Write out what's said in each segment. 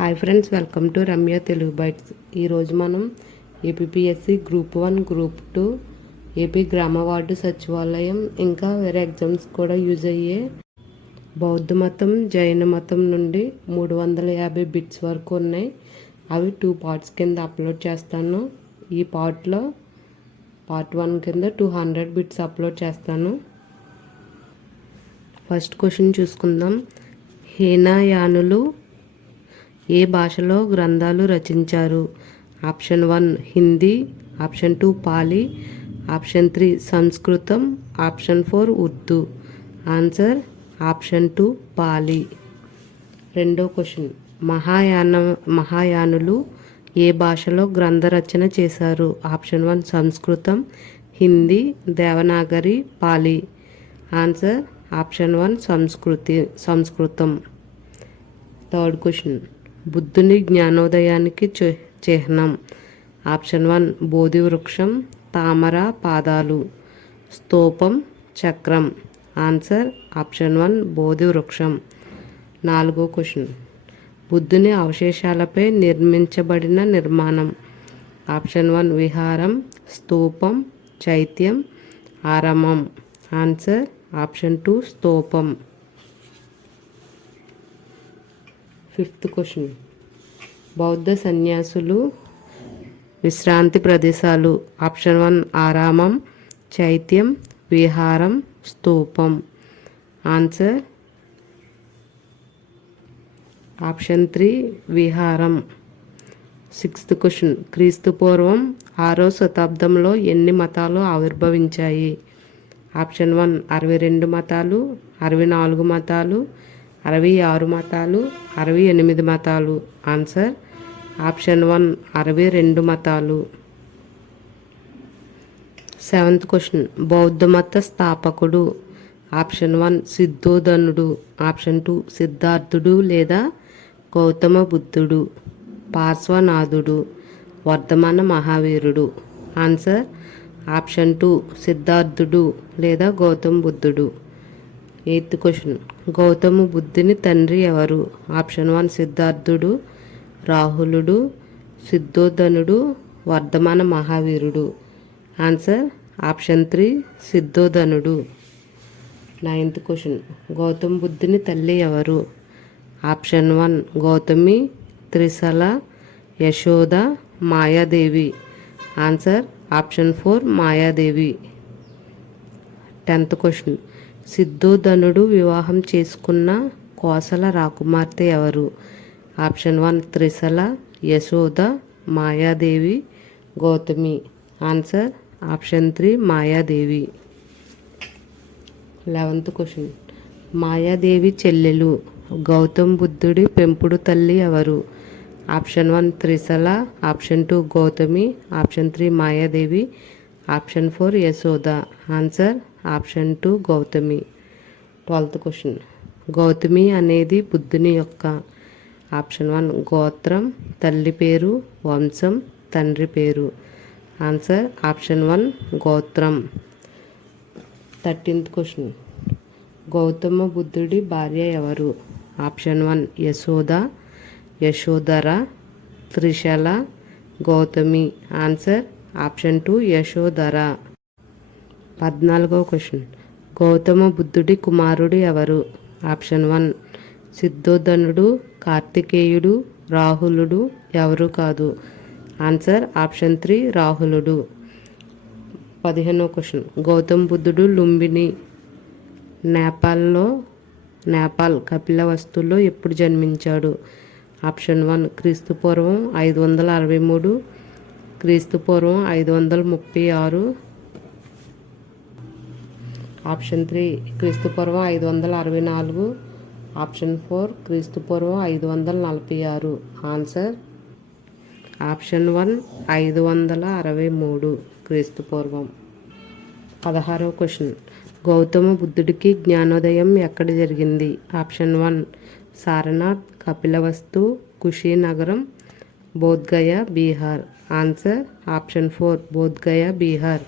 Hi friends, welcome to Ramya Telugu bytes. ఈరోజు మనం APSC group 1, group 2, AP గ్రామ వార్డు సచివాలయం ఇంకా వేరే ఎగ్జామ్స్ కూడా యూజ్ అయ్యే బౌద్ధ మతం, జైన మతం నుండి 350 బిట్స్ వరకు ఉన్నాయి. అవి 2 పార్ట్స్ కింద అప్లోడ్ చేస్తాను. ఈ పార్ట్లో పార్ట్ 1 కింద 200 బిట్స్ అప్లోడ్ చేస్తాను. ఫస్ట్ క్వశ్చన్ చూసుకుందాం. హీనయానులు ఏ భాషలో గ్రంథాలు రచించారు? ఆప్షన్ 1 హిందీ, ఆప్షన్ 2 పాలి, ఆప్షన్ 3 సంస్కృతం, ఆప్షన్ 4 ఉర్దూ. ఆన్సర్ ఆప్షన్ 2 పాలి. రెండో క్వశ్చన్. మహాయానులు ఏ భాషలో గ్రంథ రచన చేశారు? ఆప్షన్ 1 సంస్కృతం, హిందీ, దేవనాగరి, పాలి. ఆన్సర్ ఆప్షన్ 1 సంస్కృతం. Third question. బుద్ధుని జ్ఞానోదయానికి చిహ్నం? ఆప్షన్ 1 బోధి వృక్షం, తామర పాదాలు, స్తూపం, చక్రం. ఆన్సర్ ఆప్షన్ 1 బోధి వృక్షం. నాలుగో క్వశ్చన్. బుద్ధుని అవశేషాలపై నిర్మించబడిన నిర్మాణం? ఆప్షన్ 1 విహారం, స్తూపం, చైత్యం, ఆరామం. ఆన్సర్ ఆప్షన్ 2 స్తూపం. Fifth question. బౌద్ధ సన్యాసులు విశ్రాంతి ప్రదేశాలు? ఆప్షన్ 1 ఆరామం, చైత్యం, విహారం, స్తూపం. ఆన్సర్ ఆప్షన్ 3 విహారం. Sixth question. క్రీస్తు పూర్వం 6వ శతాబ్దంలో ఎన్ని మతాలు ఆవిర్భవించాయి? ఆప్షన్ 1 62 మతాలు, 64 మతాలు, 66 మతాలు, 68 మతాలు. ఆన్సర్ ఆప్షన్ 1 62 మతాలు. Seventh question. బౌద్ధ మత స్థాపకుడు? ఆప్షన్ 1 సిద్ధోధనుడు, ఆప్షన్ 2 సిద్ధార్థుడు లేదా గౌతమ బుద్ధుడు, పార్శ్వనాథుడు, వర్ధమాన మహావీరుడు. ఆన్సర్ ఆప్షన్ 2 సిద్ధార్థుడు లేదా గౌతమ బుద్ధుడు. Eighth question. గౌతమ బుద్ధుని తండ్రి ఎవరు? ఆప్షన్ 1 సిద్ధార్థుడు, రాహులుడు, సిద్ధోధనుడు, వర్ధమాన మహావీరుడు. ఆన్సర్ ఆప్షన్ 3 సిద్ధోధనుడు. Ninth question. గౌతమ బుద్ధుని తల్లి ఎవరు? Option 1 Gautami, Trishala, Yashoda, Mayadevi. Answer option 4 Mayadevi. 10th question. సిద్ధోధనుడు వివాహం చేసుకున్న కోసల రాకుమార్తె ఎవరు? Option 1 Trishala, Yashoda, Mayadevi, Gautami. Answer option 3 Mayadevi. 11th question. Mayadevi చెల్లెలు గౌతమ బుద్ధుడి పెంపుడు తల్లి ఎవరు? Option 1 Trishala, option 2 Gautami, option 3 Mayadevi, option 4 Yashoda. Answer option 2 Gautami. 12th question. Gautami అనేది బుద్ధుని యొక్క ఆప్షన్ 1 గోత్రం, తల్లి పేరు, వంశం, తండ్రి పేరు. ఆన్సర్ ఆప్షన్ 1 గోత్రం. 13th question. గౌతమ బుద్ధుడి భార్య ఎవరు? Option 1 Yashoda, Yashodhara, Trishala, Gautami. Answer option 2 Yashodhara. 14వ క్వశ్చన్. గౌతమ బుద్ధుడి కుమారుడు ఎవరు? ఆప్షన్ 1 సిద్ధోధనుడు, కార్తికేయుడు, రాహులుడు, ఎవరు కాదు. Answer option 3 రాహులుడు. 15వ క్వశ్చన్. గౌతమ బుద్ధుడు లుంబిని నేపాల్ కపిలవస్తులో ఎప్పుడు జన్మించాడు? ఆప్షన్ 1 క్రీస్తు పూర్వం 563, క్రీస్తు పూర్వం 536, ఆప్షన్ 3 క్రీస్తు పూర్వం 564, ఆప్షన్ 4 క్రీస్తు పూర్వం 546. ఆన్సర్ ఆప్షన్ 1 563 క్రీస్తు పూర్వం. 16వ క్వశ్చన్. గౌతమ బుద్ధుడికి జ్ఞానోదయం ఎక్కడ జరిగింది? ఆప్షన్ 1 సారనాథ్, కపిలవస్తు, కుషినగరం, Bodhgaya, Bihar. Answer option 4 Bodhgaya, Bihar.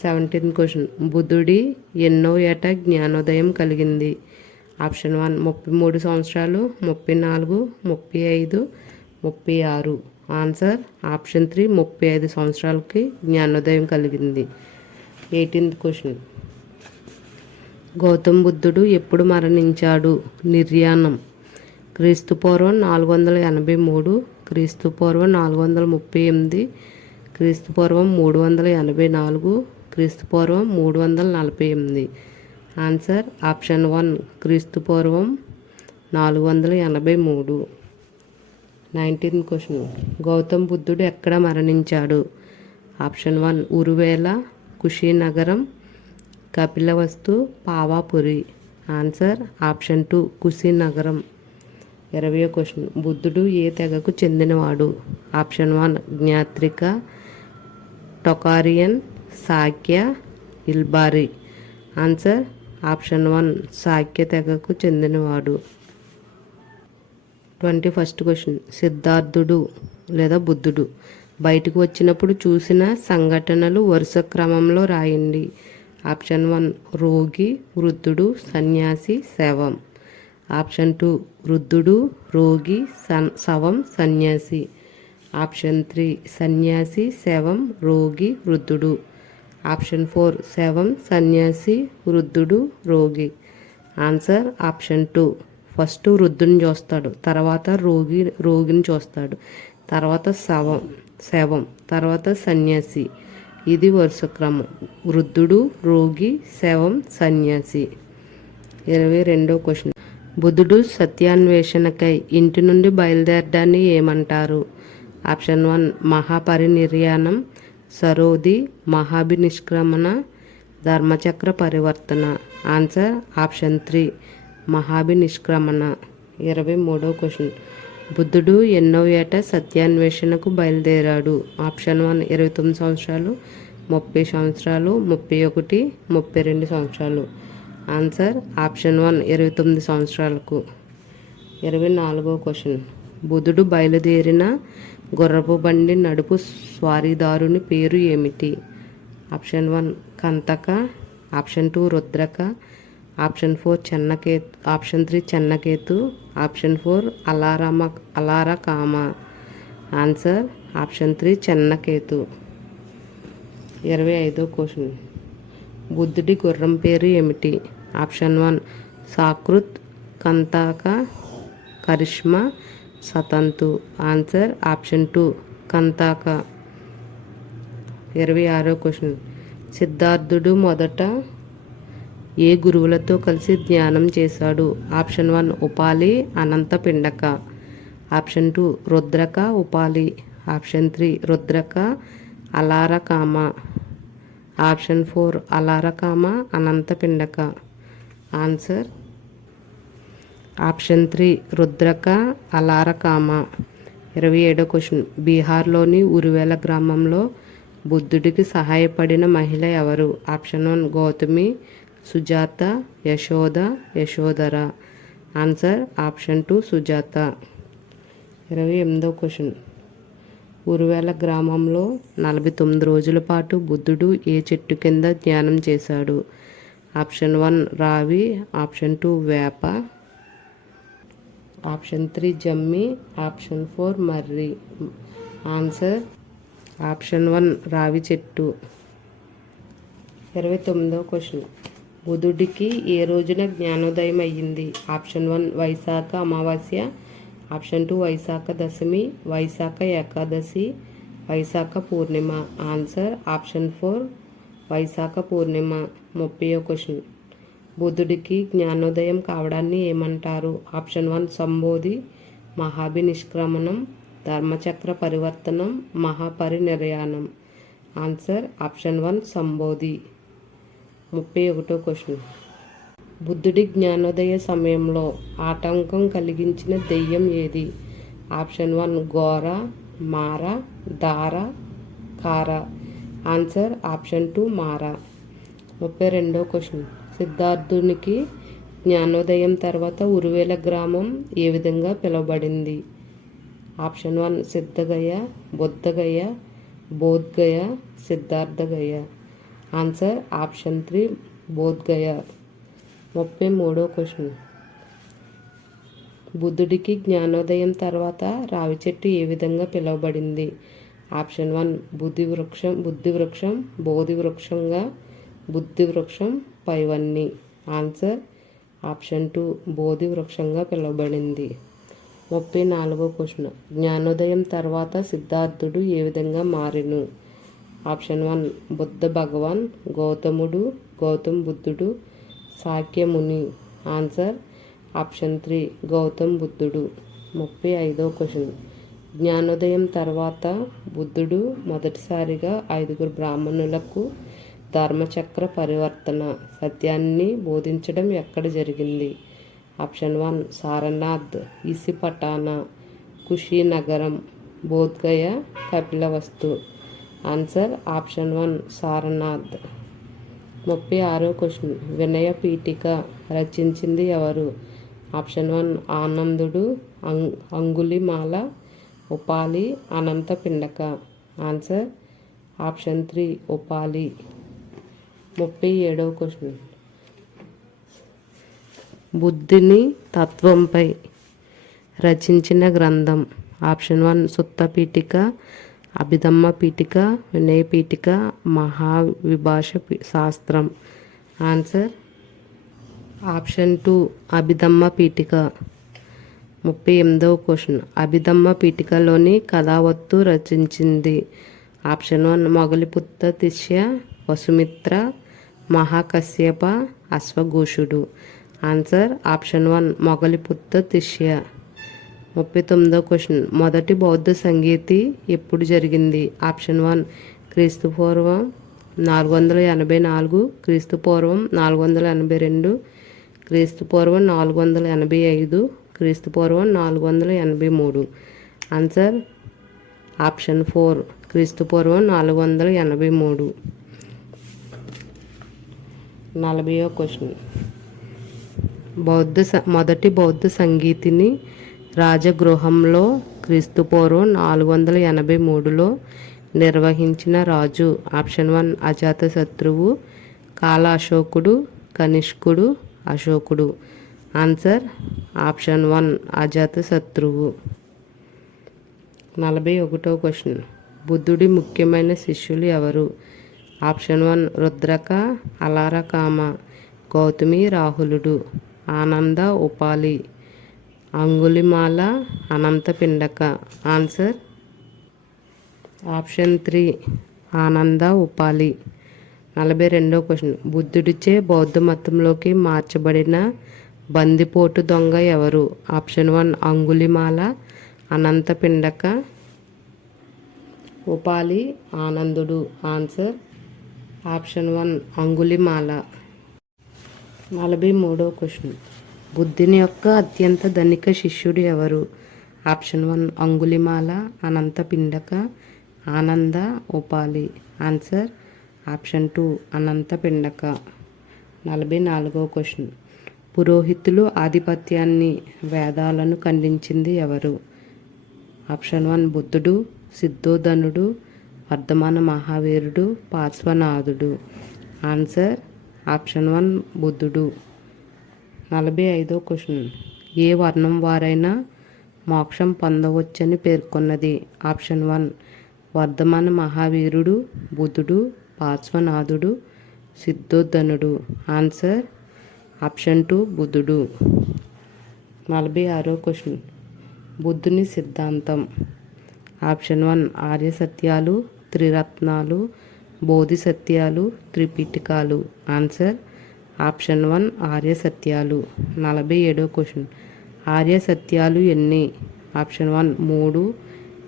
17th question. బుద్ధుడి ఎన్నో ఏట జ్ఞానోదయం కలిగింది? ఆప్షన్ 1 33 సంవత్సరాలు, 34, 35, 36. ఆన్సర్ ఆప్షన్ 3 35 సంవత్సరాలకి జ్ఞానోదయం కలిగింది. 18th question. గౌతమ్ బుద్ధుడు ఎప్పుడు మరణించాడు? నిర్యాణం. క్రీస్తుపూర్వం 483, క్రీస్తుపూర్వం 438, క్రీస్తుపూర్వం 384, క్రీస్తుపూర్వం 348. ఆన్సర్ ఆప్షన్ 1 క్రీస్తుపూర్వం 483. 19th question. గౌతమ్ బుద్ధుడు ఎక్కడ మరణించాడు? Option 1 ఉరువేల, కుషినగరం, Kapilavastu, Pawapuri. Answer option 2 కుషినగరం. 20వ question. బుద్ధుడు ఏ తెగకు చెందినవాడు? Option 1 Jnatrika, టొకారియన్, Shakya, ఇల్బారి. Answer option 1 Shakya తెగకు చెందినవాడు. 21st question. సిద్ధార్థుడు లేదా బుద్ధుడు బయటకు వచ్చినప్పుడు చూసిన సంఘటనలు వరుస క్రమంలో రాయండి. ఆప్షన్ 1 రోగి, వృద్ధుడు, సన్యాసి, శవం. ఆప్షన్ 2 వృద్ధుడు, రోగి, శవం, సన్యాసి. ఆప్షన్ 3 సన్యాసి, శవం, రోగి, వృద్ధుడు. ఆప్షన్ 4 శవం, సన్యాసి, వృద్ధుడు, రోగి. Answer option 2. ఫస్ట్ వృద్ధుని చూస్తాడు, తర్వాత రోగిని చూస్తాడు, తర్వాత శవం, తర్వాత సన్యాసి. ఇది వరుస క్రమం. వృద్ధుడు, రోగి, శవం, సన్యాసి. 22వ క్వశ్చన్. బుద్ధుడు సత్యాన్వేషణకై ఇంటి నుండి బయలుదేరడాన్ని ఏమంటారు? ఆప్షన్ 1 మహాపరినిర్యాణం, సరోది, మహాభినిష్క్రమణ, ధర్మచక్ర పరివర్తన. Answer option 3 మహాభినిష్క్రమణ. 23వ క్వశ్చన్. బుద్ధుడు ఎన్నో ఏట సత్యాన్వేషణకు బయలుదేరాడు? ఆప్షన్ 1 29 సంవత్సరాలు, 30 సంవత్సరాలు, 31, 32 సంవత్సరాలు. ఆన్సర్ ఆప్షన్ 1 29 సంవత్సరాలకు. 24వ క్వశ్చన్. బుద్ధుడు బయలుదేరిన గుర్రపు బండి నడుపు స్వారీదారుని పేరు ఏమిటి? Option 1 Kanthaka, option 2 Rudraka, option 4 option 3 Chennakethu, option 4 Alarakama. Answer option 3 Chennakethu. 25వ క్వశ్చన్. బుద్ధుడి గుర్రం పేరు ఏమిటి? Option 1 Sakrit, Kanthaka, Karishma, Satantu. Answer option 2 Kanthaka. 26వ క్వశ్చన్. సిద్ధార్థుడు మొదట ఏ గురువులతో కలిసి ధ్యానం చేశాడు? Option 1 Upali, Anantha Pindaka. Option 2 Rudraka, Upali. Option 3 Rudraka, అలారకామ. Option 4 Alarakama, Anantha Pindaka. Answer option 3 Rudraka, Alarakama. 27వ క్వశ్చన్. బీహార్లోని ఉరువేల గ్రామంలో బుద్ధుడికి సహాయపడిన మహిళ ఎవరు? Option 1 Gautami, Sujata, Yashodhara. Answer option 2 Sujata. 28వ క్వశ్చన్. ఉరువేల గ్రామంలో 49 రోజుల పాటు బుద్ధుడు ఏ చెట్టు కింద ధ్యానం చేశాడు? ఆప్షన్ 1 రావి, ఆప్షన్ 2 వేప, ఆప్షన్ 3 జమ్మి, ఆప్షన్ 4 మర్రి. ఆన్సర్ ఆప్షన్ 1 రావి చెట్టు. 29వ క్వశ్చన్. బుద్ధుడికి ఏ రోజున జ్ఞానోదయం అయ్యింది? Option 1 Vaishakha Amavasya, option 2 Vaishakha Dashami, Vaishakha Ekadashi, Vaishakha Purnima. Answer option 4 Vaishakha Purnima. 30వ క్వశ్చన్. బుద్ధుడికి జ్ఞానోదయం కావడాన్ని ఏమంటారు? ఆప్షన్ 1 సంబోధి, మహాభినిష్క్రమణం, ధర్మచక్ర పరివర్తనం, మహాపరినిర్యాణం. ఆన్సర్ ఆప్షన్ 1 సంబోధి. 31వ క్వశ్చన్. బుద్ధుడి జ్ఞానోదయ సమయంలో ఆటంకం కలిగించిన దెయ్యం ఏది? ఆప్షన్ 1 ఘోర, మార, దార, కార. ఆన్సర్ ఆప్షన్ 2 మార. 32వ క్వశ్చన్. సిద్ధార్థునికి జ్ఞానోదయం తర్వాత ఉరువేల గ్రామం ఏ విధంగా పిలువబడింది? Option 1 Siddhagaya, Buddhagaya, Bodhgaya, Siddharthagaya. Answer option 3 Bodhgaya. 33వ క్వశ్చన్. బుద్ధుడికి జ్ఞానోదయం తర్వాత రావి చెట్టు ఏ విధంగా పిలువబడింది? ఆప్షన్ 1 బుద్ధి వృక్షం, బోధి వృక్షంగా, బుద్ధి వృక్షం, పైవన్నీ. ఆన్సర్ ఆప్షన్ 2 బోధి వృక్షంగా పిలువబడింది. 34వ క్వశ్చన్. జ్ఞానోదయం తర్వాత సిద్ధార్థుడు ఏ విధంగా మారెను? ఆప్షన్ 1 బుద్ధ భగవాన్, గౌతముడు, గౌతమ్ బుద్ధుడు, సాక్యముని. ఆన్సర్ ఆప్షన్ 3 గౌతమ్ బుద్ధుడు. 35వ క్వశ్చన్. జ్ఞానోదయం తర్వాత బుద్ధుడు మొదటిసారిగా 5 బ్రాహ్మణులకు ధర్మచక్ర పరివర్తన సత్యాన్ని బోధించడం ఎక్కడ జరిగింది? ఆప్షన్ 1 సారనాథ్, ఇసిపటానా, కుషినగరం, బోధ్గయ, కపిలవస్తు. Answer option 1 Sarnath. 36వ క్వశ్చన్. వినయ పీఠిక రచించింది ఎవరు? ఆప్షన్ 1 ఆనందుడు, అంగుళిమాల, ఉపాలి, అనంత పిండక. Answer option 3 Upali. 37వ క్వశ్చన్. బుద్ధుని తత్వంపై రచించిన గ్రంథం? ఆప్షన్ 1 సుత్త పీఠిక, అభిధమ్మ పీఠిక, వినయ పీఠిక, మహావిభాష శాస్త్రం. Answer option 2 Abhidhamma Pitaka. 38వ క్వశ్చన్. అభిధమ్మ పీఠికలోని కథావత్తు రచించింది? ఆప్షన్ 1 మొగలిపుత్త తిష్య, వసుమిత్ర, మహాకశ్యప, అశ్వఘోషుడు. Answer option 1 Moggaliputta Tissa. 39వ క్వశ్చన్. మొదటి బౌద్ధ సంగీతి ఎప్పుడు జరిగింది? ఆప్షన్ 1 క్రీస్తుపూర్వం 484, క్రీస్తుపూర్వం 482, క్రీస్తుపూర్వం 485, క్రీస్తుపూర్వం 483. ఆన్సర్ ఆప్షన్ 4 క్రీస్తుపూర్వం 483. 40వ క్వశ్చన్. మొదటి బౌద్ధ సంగీతిని రాజగృహంలో క్రీస్తుపూర్వం 483లో నిర్వహించిన రాజు? ఆప్షన్ 1 అజాతశత్రువు, కాల అశోకుడు, కనిష్కుడు, అశోకుడు. Answer option 1 అజాతశత్రువు. 41వ క్వశ్చన్. బుద్ధుడి ముఖ్యమైన శిష్యులు ఎవరు? ఆప్షన్ 1 రుద్రక, అలారకామ, గౌతమి, రాహులుడు, ఆనంద, ఉపాలి, అంగుళిమాల, అనంత పిండక. ఆన్సర్ ఆప్షన్ 3 ఆనంద, ఉపాలి. 42వ క్వశ్చన్. బుద్ధుడిచే బౌద్ధ మతంలోకి మార్చబడిన బందిపోటు దొంగ ఎవరు? ఆప్షన్ 1 అంగుళిమాల, అనంత పిండక, ఉపాలి, ఆనందుడు. Answer option 1 Angulimala. 43వ క్వశ్చన్. బుద్ధుని యొక్క అత్యంత ధనిక శిష్యుడు ఎవరు? ఆప్షన్ 1 అంగుళిమాల, అనంత పిండక, ఆనంద, ఉపాలి. ఆన్సర్ ఆప్షన్ 2 అనంత పిండక. 44వ క్వశ్చన్. పురోహితులు ఆధిపత్యాన్ని, వేదాలను ఖండించింది ఎవరు? ఆప్షన్ 1 బుద్ధుడు, సిద్ధోధనుడు, వర్ధమాన మహావీరుడు, పార్శ్వనాథుడు. ఆన్సర్ ఆప్షన్ 1 బుద్ధుడు. 45వ క్వశ్చన్. ఏ వర్ణం వారైనా మోక్షం పొందవచ్చని పేర్కొన్నది? ఆప్షన్ 1 వర్ధమాన మహావీరుడు, బుద్ధుడు, పార్శ్వనాథుడు, సిద్ధోధనుడు. ఆన్సర్ ఆప్షన్ 2 బుద్ధుడు. 46వ క్వశ్చన్. బుద్ధుని సిద్ధాంతం? ఆప్షన్ 1 ఆర్య సత్యాలు, త్రిరత్నాలు, బోధి సత్యాలు, త్రిపీఠికాలు. ఆన్సర్ ఆప్షన్ 1 ఆర్య సత్యాలు. 47వ క్వశ్చన్. ఆర్య సత్యాలు ఎన్ని? ఆప్షన్ 1 3,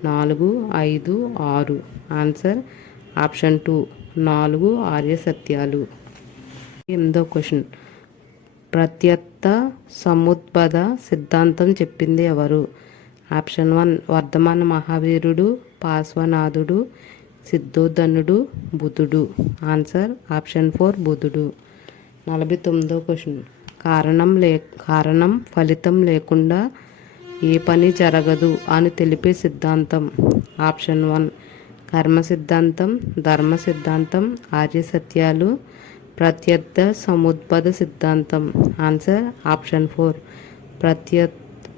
4, 5, 6. ఆన్సర్ ఆప్షన్ 2 4 ఆర్య సత్యాలు. 8వ క్వశ్చన్. ప్రత్యత్త సముద్భద సిద్ధాంతం చెప్పింది ఎవరు? ఆప్షన్ 1 వర్ధమాన మహావీరుడు, పార్శ్వనాథుడు, సిద్ధోధనుడు, బుద్ధుడు. ఆన్సర్ ఆప్షన్ 4 బుద్ధుడు. 49వ క్వశ్చన్. కారణం ఫలితం లేకుండా ఏ పని జరగదు అని తెలిపే సిద్ధాంతం? ఆప్షన్ 1 కర్మ సిద్ధాంతం, ధర్మ సిద్ధాంతం, ఆర్య సత్యాలు, ప్రత్యర్థ సముద్భద సిద్ధాంతం. ఆన్సర్ ఆప్షన్ 4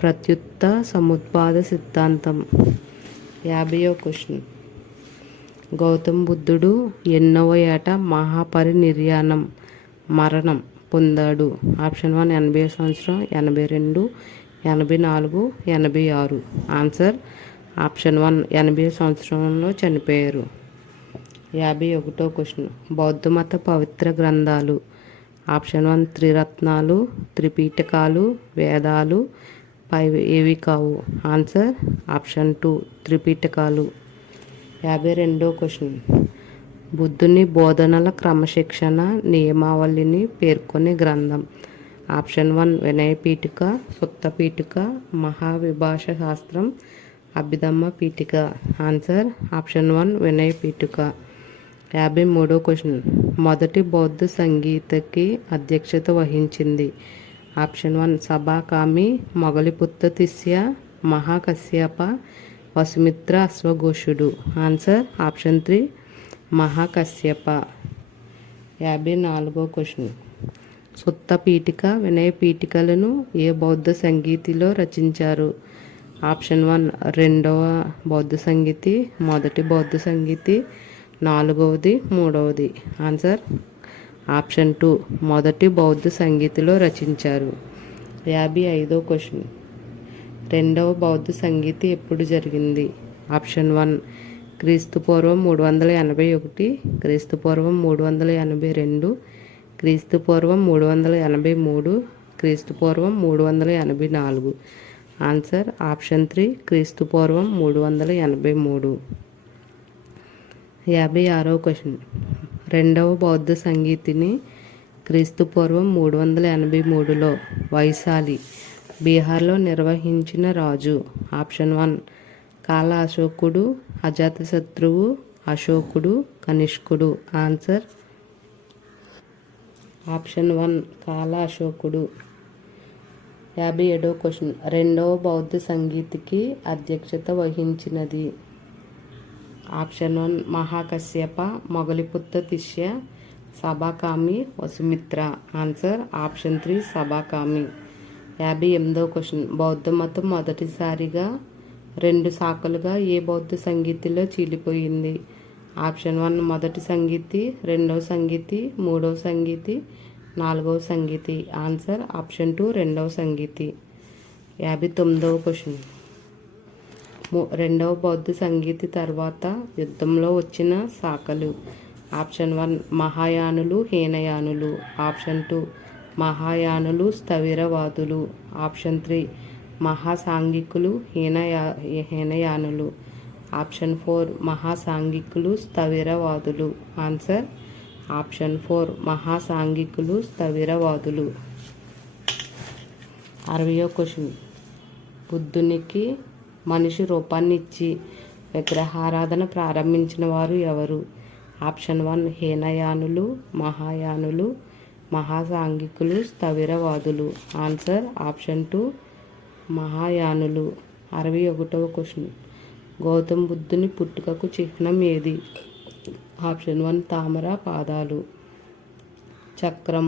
ప్రత్యుత్త సముద్పాద సిద్ధాంతం. 50వ క్వశ్చన్. గౌతమ బుద్ధుడు ఎన్నవ ఏట మహాపరినిర్యాణం మరణం పొందాడు? ఆప్షన్ 1 80వ సంవత్సరం, 82, 84, 86. ఆన్సర్ ఆప్షన్ 1 80వ సంవత్సరంలో చనిపోయారు. 51వ క్వశ్చన్. బౌద్ధమత పవిత్ర గ్రంథాలు. ఆప్షన్ 1 త్రిరత్నాలు, త్రిపీఠకాలు, వేదాలు ఏవి కావు? Answer option 2 త్రిపీఠకాలు. 52వ క్వశ్చన్. బుద్ధుని బోధనల క్రమశిక్షణ నియమావళిని పేర్కొనే గ్రంథం. ఆప్షన్ 1 వినయ పీఠిక, సుత్త పీఠిక, మహావిభాష శాస్త్రం, Abhidhamma Pitaka. Answer option 1 Vinaya Pitaka. 53వ question. మొదటి బౌద్ధ సంగీతకి అధ్యక్షత వహించింది. ఆప్షన్ 1 సభాకామి, మొగలిపుత్త తిస్య, మహాకశ్యప, వసుమిత్ర, అశ్వఘోషుడు. Answer option 3 Mahakashyapa. 54వ క్వశ్చన్. సుత్త పీఠిక, వినయ పీఠికలను ఏ బౌద్ధ సంగీతిలో రచించారు? ఆప్షన్ 1 రెండవ బౌద్ధ సంగీతి, మొదటి బౌద్ధ సంగీతి, 4వది, 3వది. ఆన్సర్ ఆప్షన్ 2 మొదటి బౌద్ధ సంగీతిలో రచించారు. 55వ క్వశ్చన్. రెండవ బౌద్ధ సంగీతి ఎప్పుడు జరిగింది? ఆప్షన్ 1 క్రీస్తుపూర్వం 381, క్రీస్తుపూర్వం 382, క్రీస్తుపూర్వం 383, క్రీస్తుపూర్వం 384. ఆన్సర్ ఆప్షన్ 3 క్రీస్తుపూర్వం 383. 56వ క్వశ్చన్. రెండవ బౌద్ధ సంగీతిని క్రీస్తుపూర్వం 383లో వైశాలి, బీహార్లో నిర్వహించిన రాజు. ఆప్షన్ 1 కాల అశోకుడు, అజాతశత్రువు, అశోకుడు, కనిష్కుడు. ఆన్సర్ ఆప్షన్ 1 కాల అశోకుడు. 57వ క్వశ్చన్. రెండవ బౌద్ధ సంగీతికి అధ్యక్షత వహించినది. Option 1 Mahakashyapa, Moggaliputta Tissa, Sabhakami, Vasumitra. Answer option 3 Sabhakami. 58వ క్వశ్చన్. బౌద్ధ మతం మొదటిసారిగా 2 శాఖలుగా ఏ బౌద్ధ సంగీతిలో చీలిపోయింది? ఆప్షన్ 1 మొదటి సంగీతి, రెండవ సంగీతి, మూడవ సంగీతి, 4వ సంగీతి. ఆన్సర్ ఆప్షన్ 2 రెండవ సంగీతి. 59వ క్వశ్చన్. రెండవ బౌద్ధ సంగీతి తర్వాత యుద్ధంలో వచ్చిన శాఖలు. ఆప్షన్ 1 మహాయానులు, హీనయానులు. ఆప్షన్ 2 మహాయానులు, స్థవిరవాదులు. ఆప్షన్ 3 మహాసాంఘికులు, హీనయానులు. ఆప్షన్ 4 మహాసాంఘికులు, స్థవిరవాదులు. ఆన్సర్ ఆప్షన్ 4 మహాసాంఘికులు, స్థవిరవాదులు. 60వ క్వశ్చన్. బుద్ధునికి మనిషి రూపాన్ని ఇచ్చి విగ్రహారాధన ప్రారంభించిన వారు ఎవరు? ఆప్షన్ 1 హీనయానులు, మహాయానులు, మహాసాంఘికులు, స్థవిరవాదులు. ఆన్సర్ ఆప్షన్ 2 మహాయానులు. 61వ క్వశ్చన్. గౌతమ బుద్ధుని పుట్టుకకు చిహ్నం ఏది? ఆప్షన్ 1 తామర పాదాలు, చక్రం,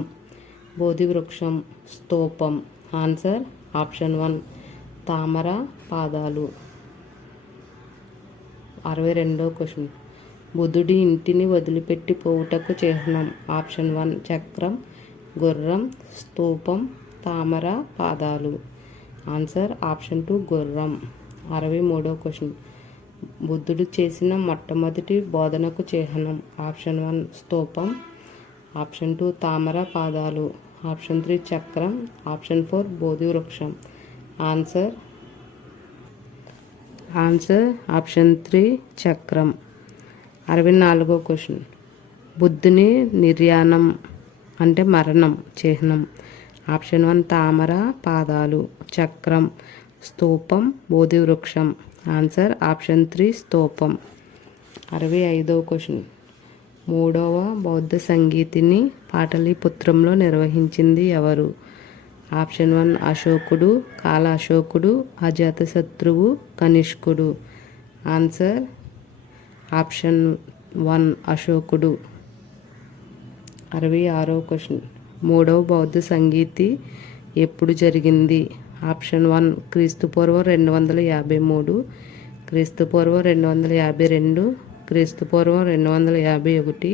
బోధి వృక్షం, స్తూపం. ఆన్సర్ ఆప్షన్ 1 తామర పాదాలు. 62వ క్వశ్చన్. బుద్ధుడి ఇంటిని వదిలిపెట్టి పోవుటకు చిహ్నం. ఆప్షన్ 1 చక్రం, గుర్రం, స్తూపం, తామర పాదాలు. ఆన్సర్ ఆప్షన్ 2 గుర్రం. 63వ క్వశ్చన్. బుద్ధుడు చేసిన మొట్టమొదటి బోధనకు చిహ్నం. ఆప్షన్ 1 స్తూపం, ఆప్షన్ 2 తామర పాదాలు, ఆప్షన్ 3 చక్రం, ఆప్షన్ 4 బోధి వృక్షం. ఆన్సర్ ఆప్షన్ 3 చక్రం. 64వ క్వశ్చన్. బుద్ధుని నిర్యాణం అంటే మరణం చిహ్నం. ఆప్షన్ 1 తామర పాదాలు, చక్రం, స్తూపం, బోధి వృక్షం. ఆన్సర్ ఆప్షన్ 3 స్తూపం. 65వ క్వశ్చన్. మూడవ బౌద్ధ సంగీతిని పాటలీపుత్రంలో నిర్వహించింది ఎవరు? ఆప్షన్ 1 అశోకుడు, కాల అశోకుడు, అజాతశత్రువు, కనిష్కుడు. ఆన్సర్ ఆప్షన్ 1 అశోకుడు. 66వ క్వశ్చన్. మూడవ బౌద్ధ సంగీతి ఎప్పుడు జరిగింది? ఆప్షన్ 1 క్రీస్తుపూర్వం 253, క్రీస్తుపూర్వం 252, క్రీస్తుపూర్వం 251,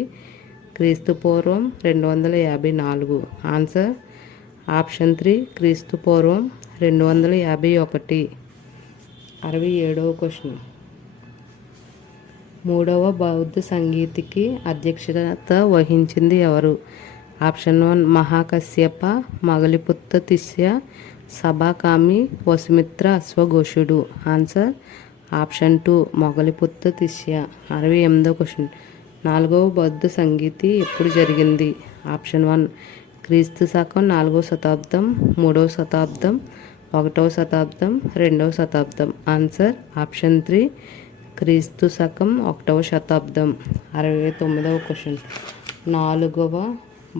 క్రీస్తుపూర్వం 254. ఆన్సర్ ఆప్షన్ 3 క్రీస్తుపూర్వం 251. 67వ క్వశ్చన్. మూడవ బౌద్ధ సంగీతికి అధ్యక్షత వహించింది ఎవరు? ఆప్షన్ 1 మహాకశ్యప, మొగలిపుత్త తిస్య, సభాకామి, వసుమిత్ర, అశ్వఘోషుడు. Answer option 2 Moggaliputta Tissa. 68వ క్వశ్చన్. నాలుగవ బౌద్ధ సంగీతి ఎప్పుడు జరిగింది? ఆప్షన్ 1 క్రీస్తు శకం 4వ శతాబ్దం, 3వ శతాబ్దం, 1వ శతాబ్దం, 2వ శతాబ్దం. ఆన్సర్ ఆప్షన్ 3 క్రీస్తు శకం 1వ శతాబ్దం. 69వ క్వశ్చన్. నాలుగవ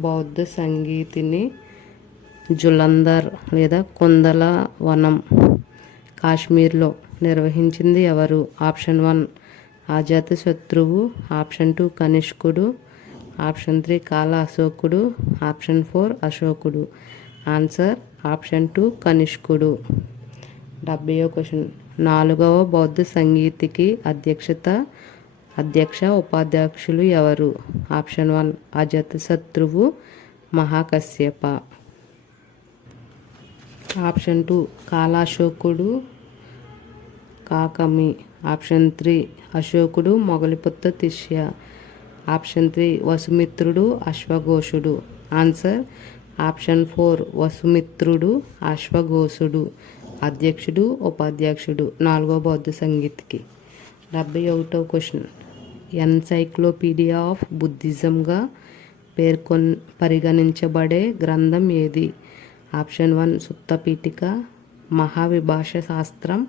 బౌద్ధ సంగీతిని జులంధర్ లేదా కుందల వనం కాశ్మీర్లో నిర్వహించింది ఎవరు? ఆప్షన్ 1 అజాతశత్రువు, ఆప్షన్ 2 కనిష్కుడు, ఆప్షన్ 3 కాల అశోకుడు, ఆప్షన్ 4 అశోకుడు. ఆన్సర్ ఆప్షన్ 2 కనిష్కుడు. 70వ క్వశ్చన్. నాలుగవ బౌద్ధ సంగీతికి అధ్యక్ష ఉపాధ్యక్షులు ఎవరు? ఆప్షన్ 1 అజాతశత్రువు, మహాకశ్యప. ఆప్షన్ 2 కాలాశోకుడు, కాకమి. ఆప్షన్ 3 అశోకుడు, మొగలిపుత్త తిస్య. ఆప్షన్ 3 వసుమిత్రుడు, అశ్వఘోషుడు. ఆన్సర్ ఆప్షన్ 4 వసుమిత్రుడు, అశ్వఘోషుడు. అధ్యక్షుడు, ఉపాధ్యక్షుడు నాలుగో బౌద్ధ సంగీతికి. 71వ క్వశ్చన్. ఎన్సైక్లోపీడియా ఆఫ్ బుద్ధిజంగా పరిగణించబడే గ్రంథం ఏది? ఆప్షన్ 1 సుత్త పీఠిక, మహావిభాష శాస్త్రం,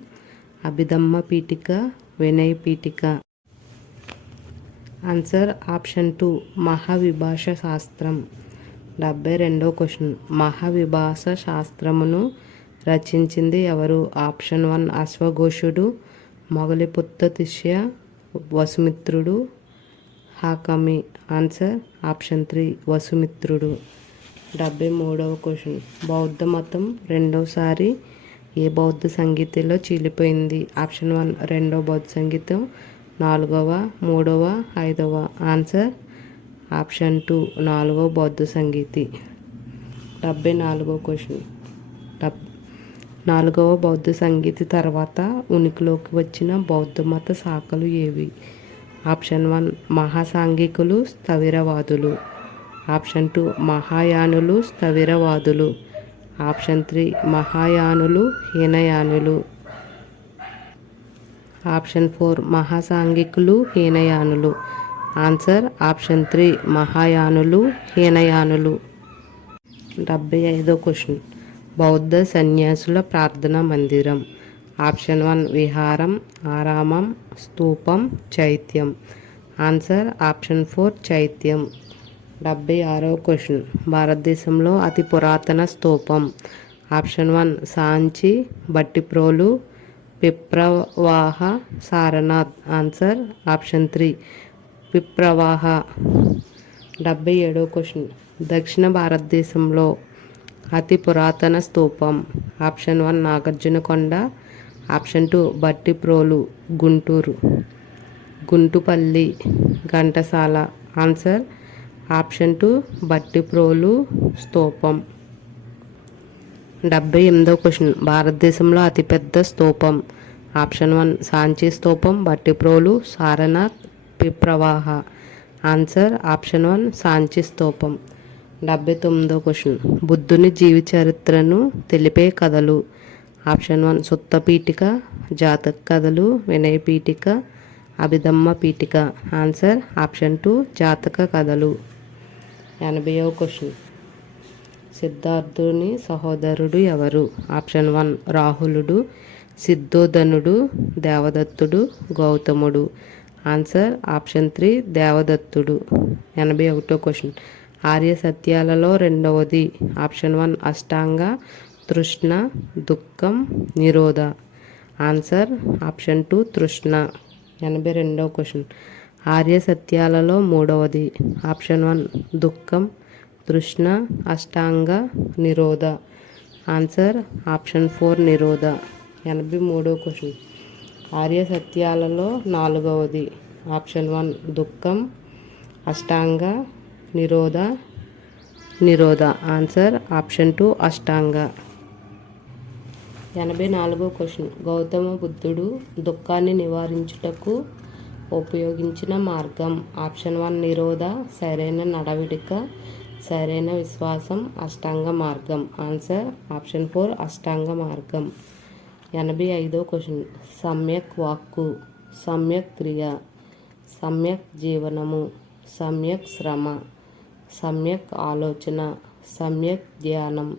అభిధమ్మ పీఠిక, వినయ పీఠిక. ఆన్సర్ ఆప్షన్ 2 మహావిభాష శాస్త్రం. 72వ క్వశ్చన్. మహావిభాష శాస్త్రమును రచించింది ఎవరు? ఆప్షన్ 1 అశ్వఘోషుడు, మొగలిపుత్త తిస్య, వసుమిత్రుడు, హాకమి. ఆన్సర్ ఆప్షన్ 3 వసుమిత్రుడు. 73వ క్వశ్చన్. బౌద్ధ మతం రెండోసారి ఏ బౌద్ధ సంగీతంలో చీలిపోయింది? ఆప్షన్ 1 రెండవ బౌద్ధ సంగీతం, 4వ, 3వ, 5వ. ఆన్సర్ ఆప్షన్ 2 4వ బౌద్ధ సంగీతి. 74వ క్వశ్చన్. 4వ బౌద్ధ సంగీతి తర్వాత ఉనికిలోకి వచ్చిన బౌద్ధ మత శాఖలు ఏవి? ఆప్షన్ 1 మహాసాంఘికులు, స్థవిరవాదులు. ఆప్షన్ 2 మహాయానులు, స్థవిరవాదులు. ఆప్షన్ 3 మహాయానులు, హీనయానులు. ఆప్షన్ 4 మహాసాంఘికులు, హీనయానులు. ఆన్సర్ ఆప్షన్ 3 మహాయానులు, హీనయానులు. 75వ క్వశ్చన్. బౌద్ధ సన్యాసుల ప్రార్థనా మందిరం. ఆప్షన్ 1 విహారం, ఆరామం, స్తూపం, చైత్యం. ఆన్సర్ ఆప్షన్ 4 చైత్యం. 76వ క్వశ్చన్. భారతదేశంలో అతి పురాతన స్తూపం. Option 1 Sanchi, Bhattiprolu, Piprahwa, Sarnath. Answer option 3 Piprahwa. 77వ క్వశ్చన్. దక్షిణ భారతదేశంలో అతి పురాతన స్తూపం. Option 1 Nagarjunakonda, option 2 Bhattiprolu, Guntur, Guntupalli, Ghantasala. Answer option 2 Bhattiprolu స్తూపం. 78వ క్వశ్చన్. భారతదేశంలో అతిపెద్ద స్తూపం. ఆప్షన్ 1 సాంచి స్తూపం, బట్టిప్రోలు, సారనాథ్, పిప్రవాహ. ఆన్సర్ ఆప్షన్ 1 సాంచి స్తూపం. 79వ క్వశ్చన్. బుద్ధుని జీవి చరిత్రను తెలిపే కథలు. ఆప్షన్ 1 సుత్త పీఠిక, జాతక కథలు, వినయ పీఠిక, అభిధమ్మ పీఠిక. ఆన్సర్ ఆప్షన్ 2 జాతక కథలు. 80వ క్వశ్చన్. సిద్ధార్థుని సహోదరుడు ఎవరు? ఆప్షన్ 1 రాహులుడు, సిద్ధోధనుడు, దేవదత్తుడు, గౌతముడు. Answer option 3 దేవదత్తుడు. 81వ క్వశ్చన్. ఆర్య సత్యాలలో రెండవది. ఆప్షన్ 1 అష్టాంగ, తృష్ణ, దుఃఖం, నిరోధ. ఆన్సర్ ఆప్షన్ 2 తృష్ణ. 82వ క్వశ్చన్. ఆర్య సత్యాలలో మూడవది. ఆప్షన్ 1 దుఃఖం, తృష్ణ, అష్టాంగ, నిరోధ. ఆన్సర్ ఆప్షన్ 4 నిరోధ. 83వ క్వశ్చన్. ఆర్య సత్యాలలో 4వది. ఆప్షన్ 1 దుఃఖం, అష్టాంగ, నిరోధ. ఆన్సర్ ఆప్షన్ 2 అష్టాంగ. 84వ క్వశ్చన్. గౌతమ బుద్ధుడు దుఃఖాన్ని నివారించుటకు ఉపయోగించిన మార్గం. ఆప్షన్ 1 నిరోధ, సరైన నడవడిక, సరైన విశ్వాసం, అష్టాంగ మార్గం. ఆన్సర్ ఆప్షన్ 4 అష్టాంగ మార్గం. 85వ క్వశ్చన్. సమ్యక్ వాక్కు, సమ్యక్ క్రియ, సమ్యక్ జీవనము, సమ్యక్ శ్రమ, సమ్యక్ ఆలోచన, సమ్యక్ ధ్యానం,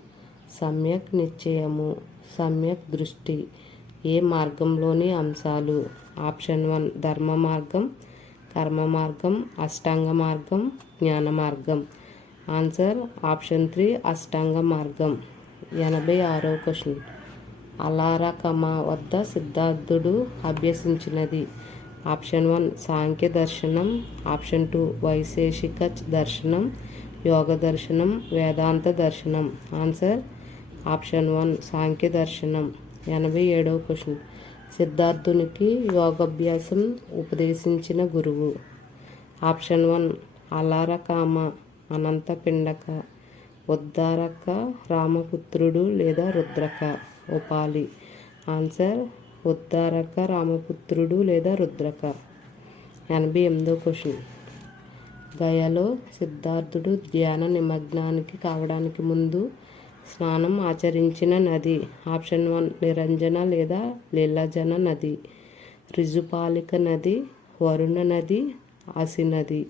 సమ్యక్ నిశ్చయము, సమ్యక్ దృష్టి ఏ మార్గంలోని అంశాలు? ఆప్షన్ 1 ధర్మ మార్గం, కర్మ మార్గం, అష్టాంగ మార్గం, జ్ఞాన మార్గం. ఆన్సర్ ఆప్షన్ 3 అష్టాంగ మార్గం. 86వ క్వశ్చన్. అలారకమ వద్ద సిద్ధార్థుడు అభ్యసించినది. ఆప్షన్ 1 సాంఖ్య దర్శనం, ఆప్షన్ 2 వైశేషిక దర్శనం, యోగ దర్శనం, వేదాంత దర్శనం. ఆన్సర్ ఆప్షన్ 1 సాంఖ్య దర్శనం. 87వ క్వశ్చన్. సిద్ధార్థునికి యోగాభ్యాసం ఉపదేశించిన గురువు. ఆప్షన్ 1 అలారకామ, అనంత పిండక, ఉద్దారక, రామపుత్రుడు లేదా రుద్రక, ఉపాలి. ఆన్సర్ ఉద్దారక, రామపుత్రుడు లేదా రుద్రక. 88వ క్వశ్చన్. గయలో సిద్ధార్థుడు ధ్యాన నిమగ్నానికి కావడానికి ముందు స్నానం ఆచరించిన నది. ఆప్షన్ 1 నిరంజన లేదా లీలాజన నది, రిజుపాలిక నది, వరుణ నది, అసి నది.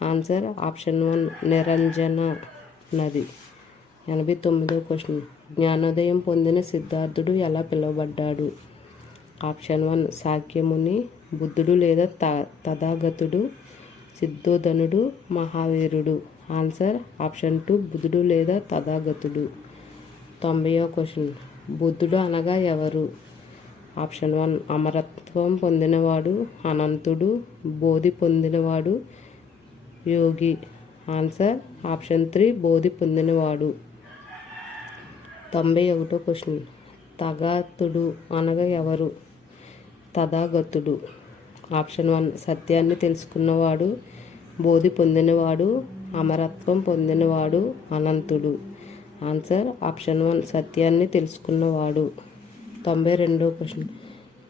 ఆన్సర్ ఆప్షన్ 1 నిరంజన నది. 89వ క్వశ్చన్. జ్ఞానోదయం పొందిన సిద్ధార్థుడు ఎలా పిలువబడ్డాడు? ఆప్షన్ 1 శాక్యముని, బుద్ధుడు లేదా తథాగతుడు, సిద్ధోధనుడు, మహావీరుడు. ఆన్సర్ ఆప్షన్ 2 బుద్ధుడు లేదా తథాగతుడు. 90వ క్వశ్చన్. బుద్ధుడు అనగా ఎవరు? ఆప్షన్ 1 అమరత్వం పొందినవాడు, అనంతుడు, బోధి పొందినవాడు, యోగి. ఆన్సర్ ఆప్షన్ 3 బోధి పొందినవాడు. 91వ క్వశ్చన్. తథాగతుడు అనగా ఎవరు? తథాగతుడు. ఆప్షన్ 1 సత్యాన్ని తెలుసుకున్నవాడు, బోధి పొందినవాడు, అమరత్వం పొందినవాడు, అనంతుడు. ఆన్సర్ ఆప్షన్ 1 సత్యాన్ని తెలుసుకున్నవాడు. 92వ క్వశ్చన్.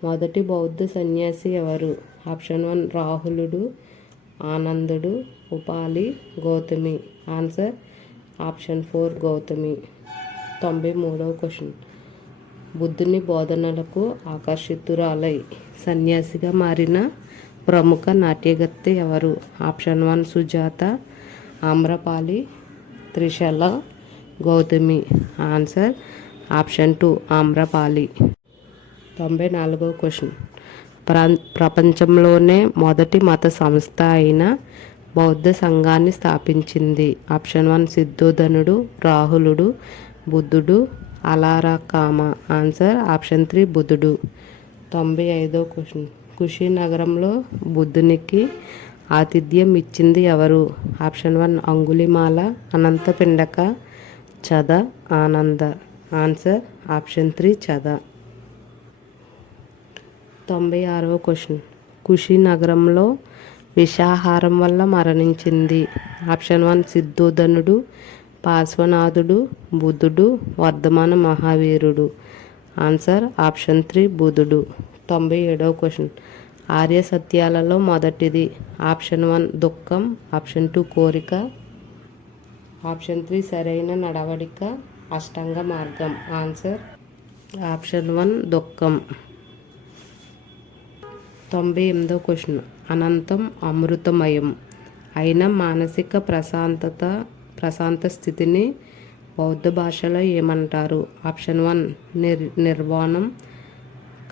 మొదటి బౌద్ధ సన్యాసి ఎవరు? ఆప్షన్ 1 రాహులుడు, ఆనందుడు, ఉపాలి, గౌతమి. Answer option 4 Gautami. 93వ క్వశ్చన్. బుద్ధుని బోధనలకు ఆకర్షితురాలై సన్యాసిగా మారిన ప్రముఖ నాట్యగత్తె ఎవరు? Option 1 Sujata, Amrapali, Trishala, Gautami. Answer option 2 Amrapali. 94వ క్వశ్చన్. ప్రపంచంలోనే మొదటి మత సంస్థ అయిన బౌద్ధ సంఘాన్ని స్థాపించింది. ఆప్షన్ 1 సిద్ధోధనుడు, రాహులుడు, బుద్ధుడు, అలారకామ. ఆన్సర్ ఆప్షన్ 3 బుద్ధుడు. 95వ క్వశ్చన్. కుషినగరంలో బుద్ధునికి ఆతిథ్యం ఇచ్చింది ఎవరు? ఆప్షన్ 1 అంగుళిమాల, అనంత పిండక, చద, ఆనంద. Answer option 3 చద. 96వ క్వశ్చన్. కుషినగరంలో విషాహారం వల్ల మరణించింది. ఆప్షన్ 1 సిద్ధోధనుడు, పార్శ్వనాథుడు, బుద్ధుడు, వర్ధమాన మహావీరుడు. ఆన్సర్ ఆప్షన్ 3 బుద్ధుడు. 97వ క్వశ్చన్. ఆర్య సత్యాలలో మొదటిది. ఆప్షన్ 1 దుఃఖం, ఆప్షన్ 2 కోరిక, ఆప్షన్ 3 సరైన నడవడిక, అష్టాంగ మార్గం. ఆన్సర్ ఆప్షన్ 1 దుఃఖం. 98వ క్వశ్చన్. అనంతం అమృతమయం అయిన మానసిక ప్రశాంత స్థితిని బౌద్ధ భాషలో ఏమంటారు? ఆప్షన్ 1 నిర్వాణం,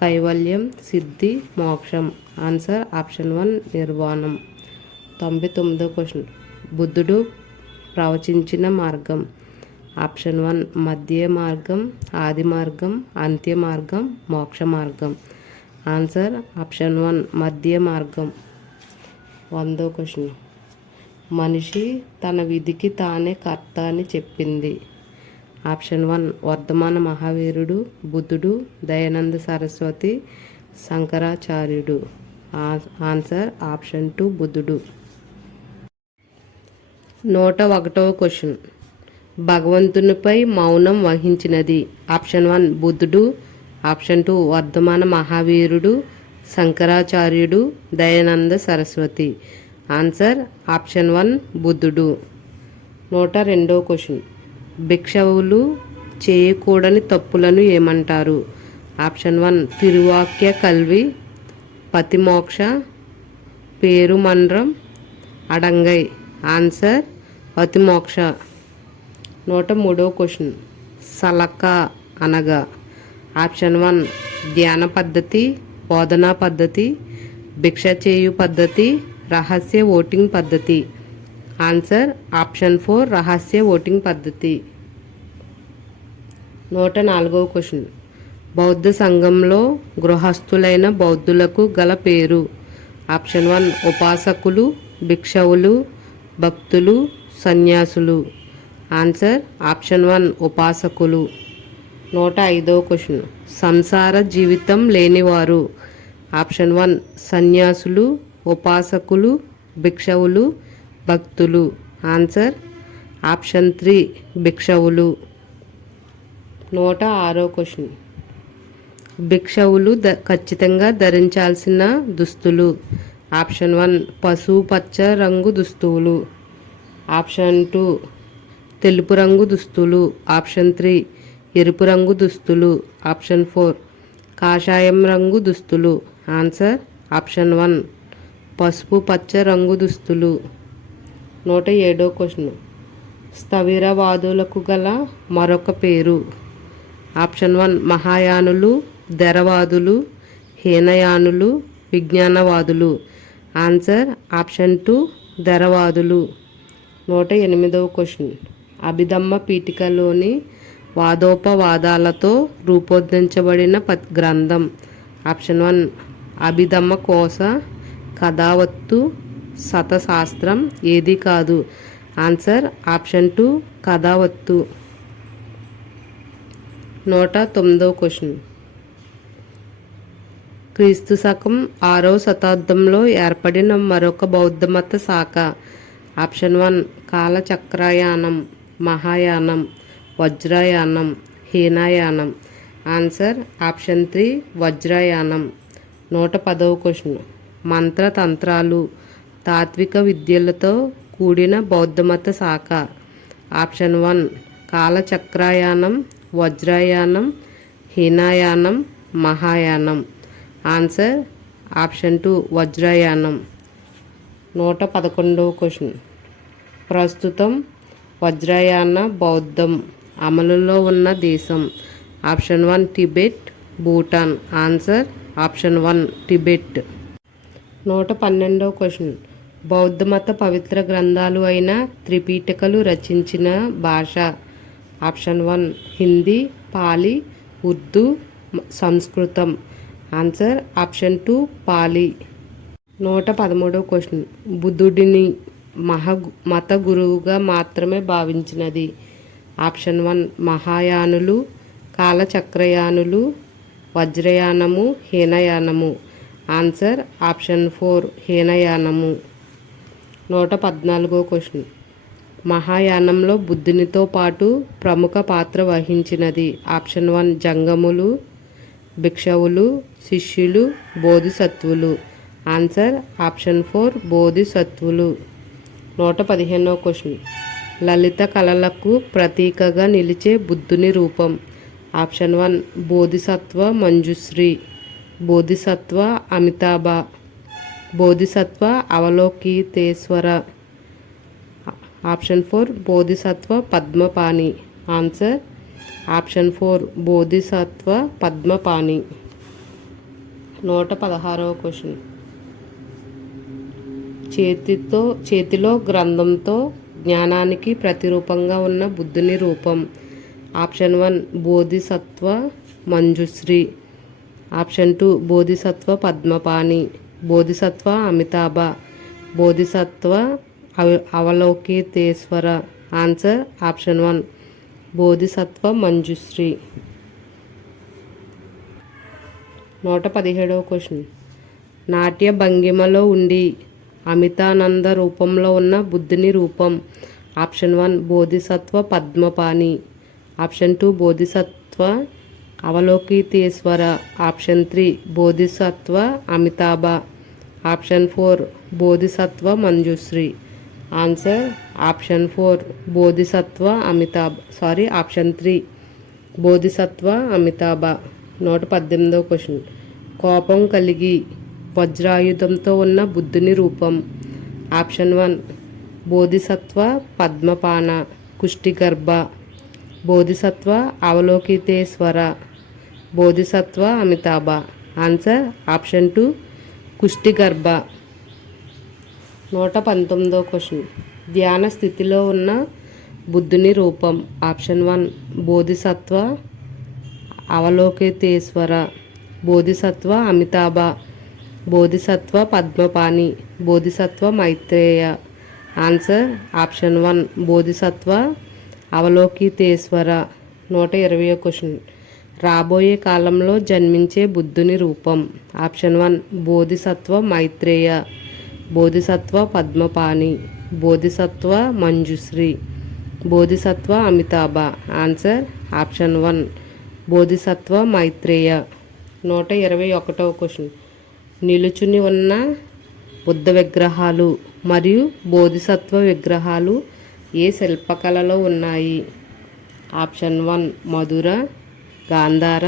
కైవల్యం, సిద్ధి, మోక్షం. Answer option 1 నిర్వాణం. 99వ క్వశ్చన్. బుద్ధుడు ప్రవచించిన మార్గం. ఆప్షన్ 1 మధ్య మార్గం, ఆది మార్గం, అంత్య మార్గం, మోక్ష మార్గం. ఆన్సర్ ఆప్షన్ 1 మధ్య మార్గం. 100వ క్వశ్చన్. మనిషి తన విధికి తానే కర్త అని చెప్పింది. ఆప్షన్ 1 వర్ధమాన మహావీరుడు బుద్ధుడు దయానంద సరస్వతి శంకరాచార్యుడు. ఆన్సర్ ఆప్షన్ 2 బుద్ధుడు. 101వ క్వశ్చన్. భగవంతునిపై మౌనం వహించినది. ఆప్షన్ 1 బుద్ధుడు, ఆప్షన్ 2 వర్ధమాన మహావీరుడు శంకరాచార్యుడు దయానంద సరస్వతి. ఆన్సర్ ఆప్షన్ 1 బుద్ధుడు. 102వ క్వశ్చన్. భిక్షువులు చేయకూడని తప్పులను ఏమంటారు? ఆప్షన్ 1 తిరువాక్య కల్వి, పతిమోక్ష, పేరుమండ్రం, అడంగై. ఆన్సర్ పతిమోక్ష. 103వ క్వశ్చన్. సలక అనగా? ఆప్షన్ 1 ధ్యాన పద్ధతి, బోధనా పద్ధతి, భిక్ష చేయు పద్ధతి, రహస్య ఓటింగ్ పద్ధతి. ఆన్సర్ ఆప్షన్ 4 రహస్య ఓటింగ్ పద్ధతి. 104వ క్వశ్చన్. బౌద్ధ సంఘంలో గృహస్థులైన బౌద్ధులకు గల పేరు? ఆప్షన్ 1 ఉపాసకులు, భిక్షువులు, భక్తులు, సన్యాసులు. ఆన్సర్ ఆప్షన్ 1 ఉపాసకులు. 105వ క్వశ్చన్. సంసార జీవితం లేనివారు? ఆప్షన్ 1 సన్యాసులు, ఉపాసకులు, భిక్షువులు, భక్తులు. Answer option 3 భిక్షువులు. 106వ క్వశ్చన్. భిక్షువులు ఖచ్చితంగా ధరించాల్సిన దుస్తులు? ఆప్షన్ 1 పసుపు పచ్చ రంగు దుస్తులు, ఆప్షన్ 2 తెలుపు రంగు దుస్తులు, ఆప్షన్ 3 ఎరుపు రంగు దుస్తులు, ఆప్షన్ 4 కాషాయం రంగు దుస్తులు. ఆన్సర్ ఆప్షన్ 1 పసుపు పచ్చ రంగు దుస్తులు. 107వ క్వశ్చన్. స్థవిరవాదులకు గల మరొక పేరు? ఆప్షన్ 1 మహాయానులు, ధరవాదులు, హీనయానులు, విజ్ఞానవాదులు. ఆన్సర్ ఆప్షన్ 2 ధరవాదులు. 108వ క్వశ్చన్. అభిధమ్మ పీఠికలోని వాదోపవాదాలతో రూపొందించబడిన గ్రంథం? ఆప్షన్ 1 అభిధమ్మ కోశ, కథావత్తు, శతశాస్త్రం. ఏది కాదు. Answer option 2 Kathavatthu. 109వ క్వశ్చన్. క్రీస్తు శకం 6వ శతాబ్దంలో ఏర్పడిన మరొక బౌద్ధమత శాఖ? ఆప్షన్ 1 కాలచక్రయానం, మహాయానం, వజ్రయానం, హీనయానం. ఆన్సర్ ఆప్షన్ 3 వజ్రయానం. 110వ క్వశ్చన్. మంత్రతంత్రాలు, తాత్విక విద్యలతో కూడిన బౌద్ధమత శాఖ? ఆప్షన్ 1 కాలచక్రయానం, వజ్రయానం, హీనయానం, మహాయానం. ఆన్సర్ ఆప్షన్ 2 వజ్రయానం. 111వ క్వశ్చన్. ప్రస్తుతం వజ్రయాన బౌద్ధం అమలులో ఉన్న దేశం? Option 1 Tibet, Bhutan. Answer option 1 Tibet. 112వ క్వశ్చన్. బౌద్ధమత పవిత్ర గ్రంథాలు అయిన త్రిపీఠికలు రచించిన భాష? ఆప్షన్ 1 హిందీ, పాలి, ఉర్దూ, సంస్కృతం. ఆన్సర్ ఆప్షన్ 2 పాలి. 113వ క్వశ్చన్. బుద్ధుడిని మత గురువుగా మాత్రమే భావించినది? ఆప్షన్ 1 మహాయానులు, కాలచక్రయానులు, వజ్రయానము, హీనయానము. ఆన్సర్ ఆప్షన్ 4 హీనయానము. 114వ క్వశ్చన్. మహాయానంలో బుద్ధునితో పాటు ప్రముఖ పాత్ర వహించినది? ఆప్షన్ 1 జంగములు, భిక్షువులు, శిష్యులు, బోధిసత్వులు. ఆన్సర్ ఆప్షన్ 4 బోధిసత్వులు. 115వ క్వశ్చన్. లలిత కళలకు ప్రతీకగా నిలిచే బుద్ధుని రూపం? Option 1 Bodhisattva Manjushri, Bodhisattva Amitabha, Bodhisattva Avalokiteshvara. Option 4 Bodhisattva Padmapani. Answer option 4 Bodhisattva Padmapani. 116వ క్వశ్చన్. చేతిలో గ్రంథంతో జ్ఞానానికి ప్రతిరూపంగా ఉన్న బుద్ధుని రూపం? Option 1 Bodhisattva Manjushree, option 2 Bodhisattva Padmapani, Bodhisattva Amitabha, Bodhisattva Avalokiteshvara. Answer option 1 Bodhisattva Manjushri. 117వ క్వశ్చన్. నాట్య భంగిమలో ఉండి అమితానంద రూపంలో ఉన్న బుద్ధుని రూపం. Option 1 Bodhisattva Padmapani. Option 2 Bodhisattva Avalokiteshvara. Option 3 Bodhisattva Amitabha. Option 4 Bodhisattva Manjushri. Answer option 4 Bodhisattva option 3 Bodhisattva Amitabha. 118వ క్వశ్చన్. కోపం కలిగి వజ్రాయుధంతో ఉన్న బుద్ధుని రూపం. Option 1 Bodhisattva Padmapana Kushtigarbha. Bodhisattva Avalokiteshvara. Bodhisattva Amitabha. Answer option 2 Kushtigarbha. 119వ question. ధ్యాన స్థితిలో ఉన్న బుద్ధుని రూపం. Option 1 Bodhisattva Avalokiteshvara. Bodhisattva Amitabha. Bodhisattva Padmapani. Bodhisattva Maitreya. Answer option 1 Bodhisattva Avalokiteshvara. 120వ క్వశ్చన్. రాబోయే కాలంలో జన్మించే బుద్ధుని రూపం. Option 1 Bodhisattva Maitreya. Bodhisattva Padmapani. Bodhisattva Manjushri. Bodhisattva Amitabha. Answer option 1 Bodhisattva Maitreya. 121వ క్వశ్చన్. నిలుచుని ఉన్న బుద్ధ విగ్రహాలు మరియు బోధిసత్వ విగ్రహాలు ఏ శిల్పకళలో ఉన్నాయి. Option 1 Mathura, Gandhara,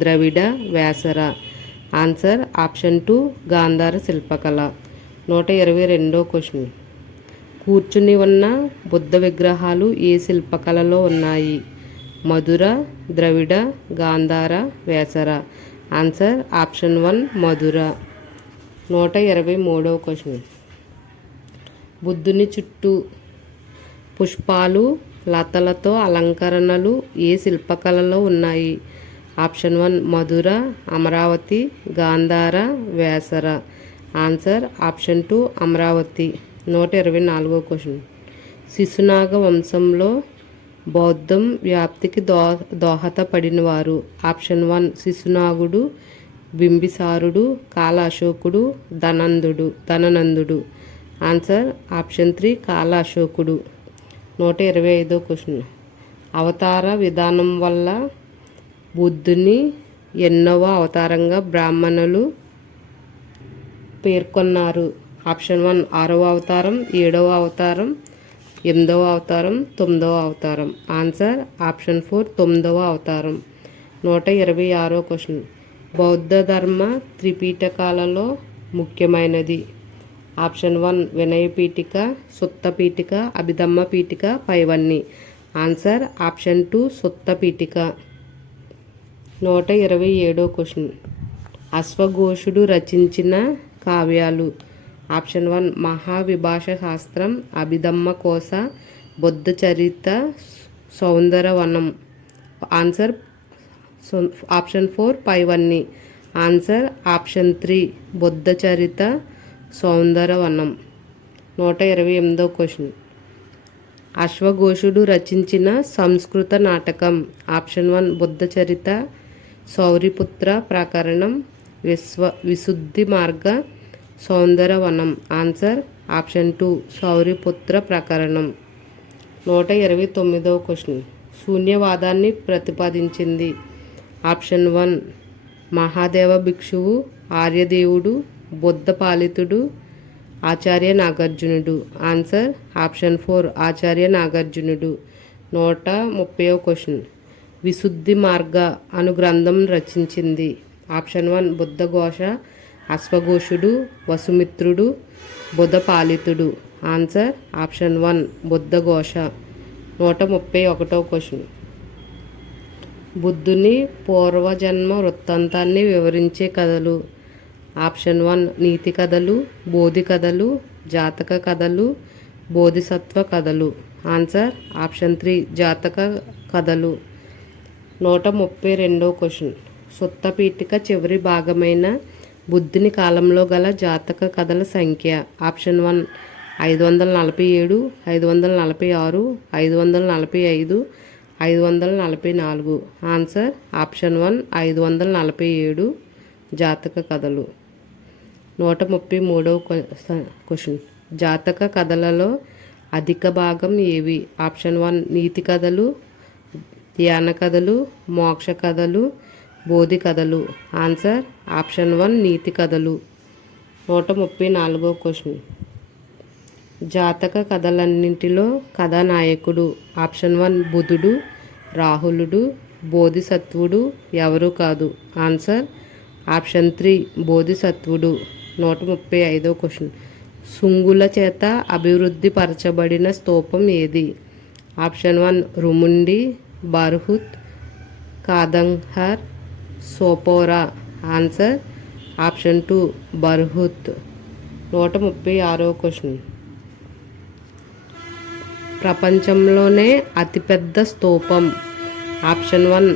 Dravida, Vesara. Answer option 2 Gandhara శిల్పకళ. 122వ క్వశ్చన్. కూర్చుని ఉన్న బుద్ధ విగ్రహాలు ఏ శిల్పకళలో ఉన్నాయి. మధుర, ద్రవిడ, గాంధార, వేసర. Answer option 1 Mathura. 123వ క్వశ్చన్. బుద్ధుని చుట్టూ పుష్పాలు లతలతో అలంకరణలు ఏ శిల్పకళలో ఉన్నాయి. Option 1 Mathura, Amaravati, Gandhara, Vesara. Answer option 2 Amaravati. 124వ క్వశ్చన్. శిశునాగ వంశంలో బౌద్ధం వ్యాప్తికి దోహదపడినవారు. ఆప్షన్ 1 శిశునాగుడు, బింబిసారుడు, కాల అశోకుడు, ధననందుడు. ఆన్సర్ ఆప్షన్ 3 కాల అశోకుడు. 125వ క్వశ్చన్. అవతార విధానం వల్ల బుద్ధుని ఎన్నవ అవతారంగా బ్రాహ్మణులు పేర్కొన్నారు. ఆప్షన్ 1 6వ అవతారం, 7వ అవతారం, 8వ అవతారం, 9వ అవతారం. ఆన్సర్ ఆప్షన్ 4 9వ అవతారం. 126వ క్వశ్చన్. బౌద్ధ ధర్మ త్రిపీఠకాలలో ముఖ్యమైనది. ఆప్షన్ 1 వినయ పీఠిక, సుత్త పీఠిక, అభిధమ్మ పీఠిక, పైవన్ని. Answer option 2 Sutta Pitaka. 127వ క్వశ్చన్. అశ్వఘోషుడు రచించిన కావ్యాలు. ఆప్షన్ 1 మహావిభాష శాస్త్రం, అభిధమ్మ కోశ, బుద్ధ చరిత, సౌందరవనం. ఆన్సర్ ఆప్షన్ 4 పైవన్ని. ఆన్సర్ ఆప్షన్ 3 బుద్ధ చరిత, సౌందరవనం. 128వ క్వశ్చన్. అశ్వఘోషుడు రచించిన సంస్కృత నాటకం. ఆప్షన్ 1 బుద్ధ చరిత, సౌరిపుత్ర ప్రకరణం, విశుద్ధి మార్గ, సౌందరవనం. ఆన్సర్ ఆప్షన్ 2 సౌరిపుత్ర ప్రకరణం. 129వ క్వశ్చన్. శూన్యవాదాన్ని ప్రతిపాదించింది. ఆప్షన్ 1 మహాదేవ భిక్షువు, ఆర్యదేవుడు, బుద్ధ పాలితుడు, ఆచార్య నాగార్జునుడు. ఆన్సర్ ఆప్షన్ 4 ఆచార్య నాగార్జునుడు. 130వ క్వశ్చన్. విశుద్ధి మార్గ అను గ్రంథం రచించింది. ఆప్షన్ 1 బుద్ధఘోష, అశ్వఘోషుడు, వసుమిత్రుడు, బుద్ధ పాలితుడు. Answer option 1 Buddhaghosha. 131వ క్వశ్చన్. బుద్ధుని పూర్వజన్మ వృత్తాంతాన్ని వివరించే కథలు. ఆప్షన్ 1 నీతి కథలు, బోధి కథలు, జాతక కథలు, బోధిసత్వ కథలు. ఆన్సర్ ఆప్షన్ 3 జాతక కథలు. 132వ క్వశ్చన్. సుత్త పీఠిక చివరి భాగమైన బుద్ధుని కాలంలో గల జాతక కథల సంఖ్య. ఆప్షన్ 1 547, 546, 545, 544. ఆన్సర్ ఆప్షన్ 1 547 జాతక కథలు. 133వ క్వశ్చన్. జాతక కథలలో అధిక భాగం ఏవి? ఆప్షన్ 1 నీతి కథలు, ధ్యాన కథలు, మోక్ష కథలు, బోధి కథలు. ఆన్సర్ ఆప్షన్ 1 నీతి కథలు. 134వ క్వశ్చన్. జాతక కథలన్నింటిలో కథానాయకుడు ఆప్షన్ 1 బుధుడు, రాహులుడు, బోధిసత్వుడు, ఎవరు కాదు. ఆన్సర్ ఆప్షన్ 3 బోధిసత్వుడు. 135వ క్వశ్చన్. శుంగుల చేత అభివృద్ధి పరచబడిన స్తూపం ఏది? ఆప్షన్ 1 రుముండి, బర్హుత్, కాదంహర్, సోపోరా. Answer option 2 Bharhut. 136వ క్వశ్చన్. ప్రపంచంలోనే అతిపెద్ద స్తూపం option 1